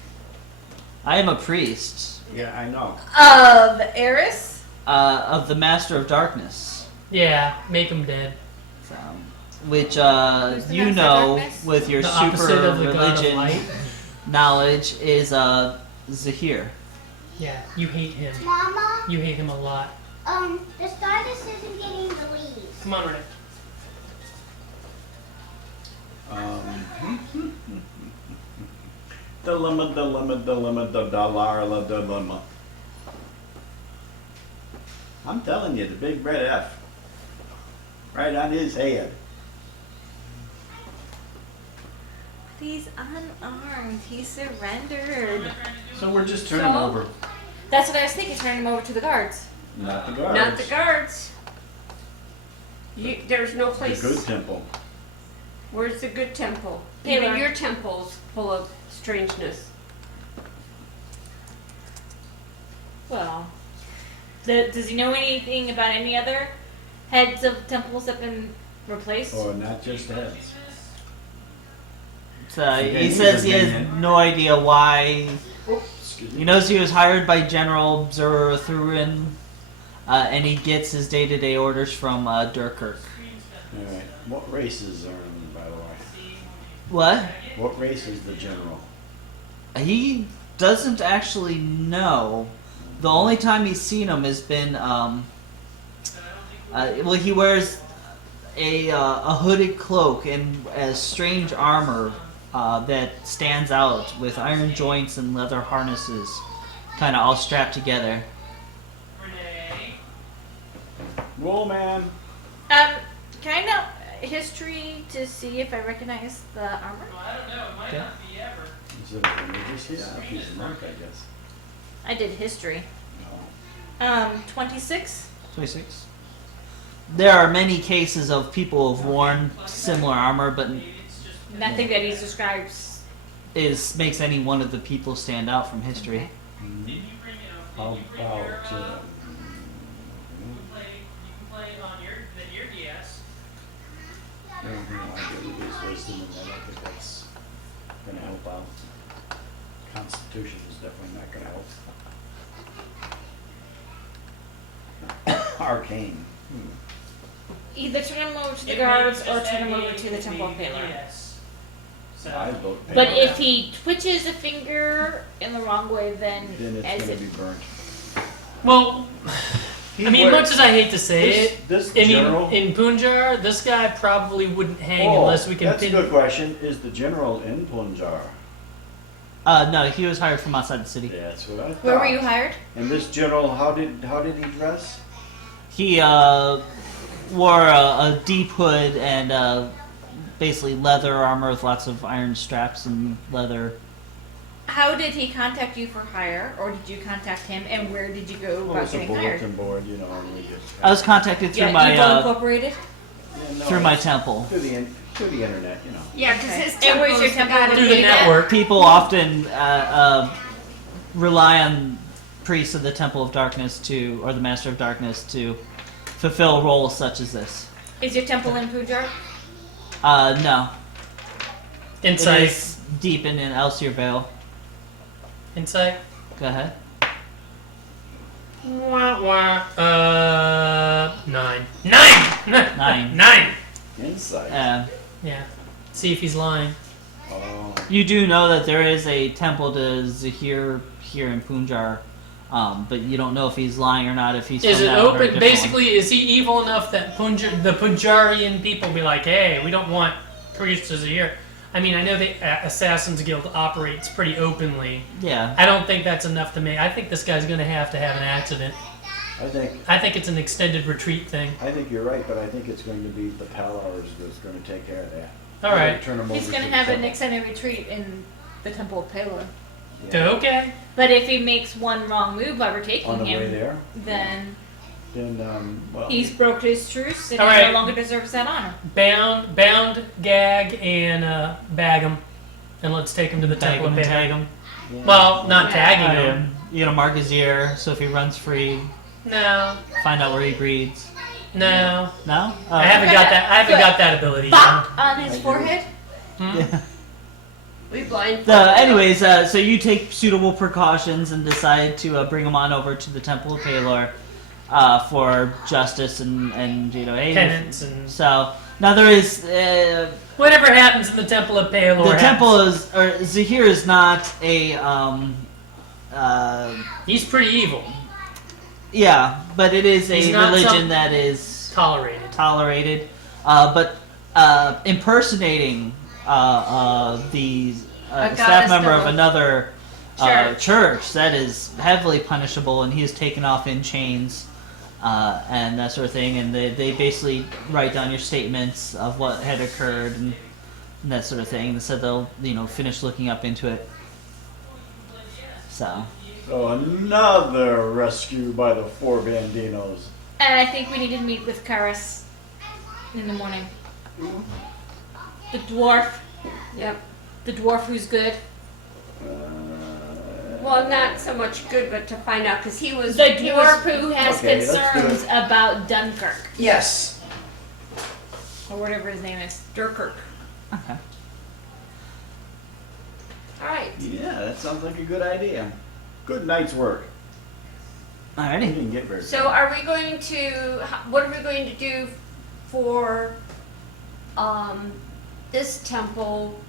I am a priest Yeah, I know. Of Eris? of the Master of Darkness. Yeah, make him dead. So, which Who's the you Master of know Darkness? with your The super opposite of the god of religion light. knowledge is Zahir. Yeah, you hate him. Mama, You hate him a lot. the stardust isn't getting the leaves. Come on, Renee. Dilemma. I'm telling you, the big red F. Right on his head. He's unarmed. He surrendered. So we're just turning him So? over. That's what I was thinking, turning him over to the guards. Not the guards. Not the guards. There's no The place. good temple. Where's the good temple? Hey, Even Ron. your temple's full of strangeness. Well, does he know anything about any other heads of temples that have been replaced? Or not just heads. So Okay, he he's says a he has minion. no idea why. Excuse He me. knows he was hired by General Zurthurin, and he gets his day-to-day orders from Durkirk. Alright. What races are in, by the way? What? What race is the general? He doesn't actually know. The only time he's seen him has been, well, he wears a hooded cloak and a strange armor that stands out with iron joints and leather harnesses, kind of all strapped together. Roll, man. Can I know history to see if I recognize the armor? Okay. Is it a religious? Yeah, he's a monk, I guess. I did history. No. 26? 26. There are many cases of people who've worn similar armor, but Nothing that he describes. makes any one of the people stand out from history. How about, I don't know, I get his wisdom, and I don't think that's gonna help out. Constitution is definitely not gonna help. Arcane. Either turn him over to the guards or turn him over to the Temple of Baylor. I vote But Baylor. if he twitches a finger in the wrong way, then Then as it's gonna it be burnt. Well, He I mean, wears- much as I hate to say it, This I general. mean, in Punjar, this guy probably wouldn't hang Oh, unless we can that's a pin. good question. Is the general in Punjar? No, he was hired from outside the city. Yeah, that's what I thought. where were you hired? And this general, how did he dress? He wore a deep hood and basically leather armor with lots of iron straps and leather. How did he contact you for hire, or did you contact him, and where did you go Well, about it's a getting hired? bulletin board, you know, and we get. I was contacted through Yeah, my Evil Incorporated. Yeah, no, through my it's temple. through the internet, you know. Yeah, because Okay. his And where's your temple's temple gotta Through be the that- network. People often rely on priests of the Temple of Darkness or the Master of Darkness to fulfill roles such as this. Is your temple in Punjab? No. It Insight. is deep in Elsier Vale. Insight. Go ahead. Wah, wah. 9. 9! 9. 9! Inside. Yeah. See if he's lying. Oh. You do know that there is a temple to Zahir here in Punjar, But you don't know if he's lying or not. If he's Is from it that or a open? different Basically, is he evil enough that the Punjarian people be like, hey, we don't want priestesses here? I mean, I know the Assassin's Guild operates pretty openly. one. Yeah. I don't think that's enough to make. I think this guy's going to have an accident. I think it's an extended retreat thing. I think you're right, but I think it's going to be the Palars that's going to take care of that. All right. Turn them He's over going to the have an temple. extended retreat in the Temple of Palor. Yeah. Okay. But if he makes one wrong move by overtaking On the him, way there, then well, he's broke his truce and All he right. no longer deserves that honor. Bound, gag, and bag him, and let's take him to the Tag temple him and and tag tag him. Well, not tagging him. You gotta mark his ear, so if he runs free, No, find out where he breeds. no. No? Oh, I haven't got that. I haven't got that ability. Bop on his forehead. Yeah. We blindfolded So, him. anyways, so you take suitable precautions and decide to bring him on over to the Temple of Palor for justice and you know, hey, Penance and so now there is whatever happens in the temple of Palor. the happens. temple is or Zahir is not a He's pretty evil. yeah, but it is He's a not religion some- that is Tolerated. tolerated, but impersonating the staff goddess member of devil. another Church. church, that is heavily punishable, and he is taken off in chains and that sort of thing. And they basically write down your statements of what had occurred and that sort of thing. And said they'll finish looking up into it. So another rescue by the four Bandinos. And I think we need to meet with Karas in the morning. The dwarf. Yep. The dwarf who's good. Well, not so much good, but to find out, because he was... The he dwarf was- who has Okay, let's do concerns about Dunkirk. Yes. Or whatever his name is. Durkirk. okay. All right. Yeah, that sounds like a good idea. Good night's work. We Alrighty. didn't get very So are we going to... What are we going to do for this temple?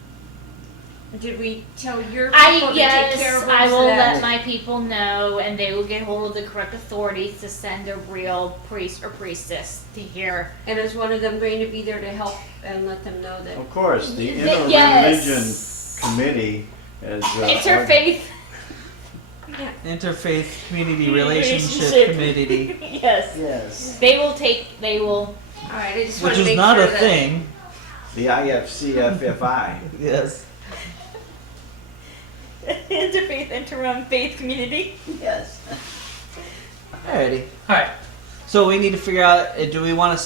Did we tell your people to take care of I us will that- let my people know, and they will get hold of the correct authorities to send a real priest or priestess to here. And is one of them going to be there to help and let them know that... Of course, the Yes. interreligion committee is. Interfaith. Interfaith Community Relationship Committee, Yes. Yes. They will. All right, I just which want to is make not sure a that... thing. The IFCFFI. Yes. Interfaith Interim Faith Community. Yes. Alrighty. All right. So we need to figure out: do we want to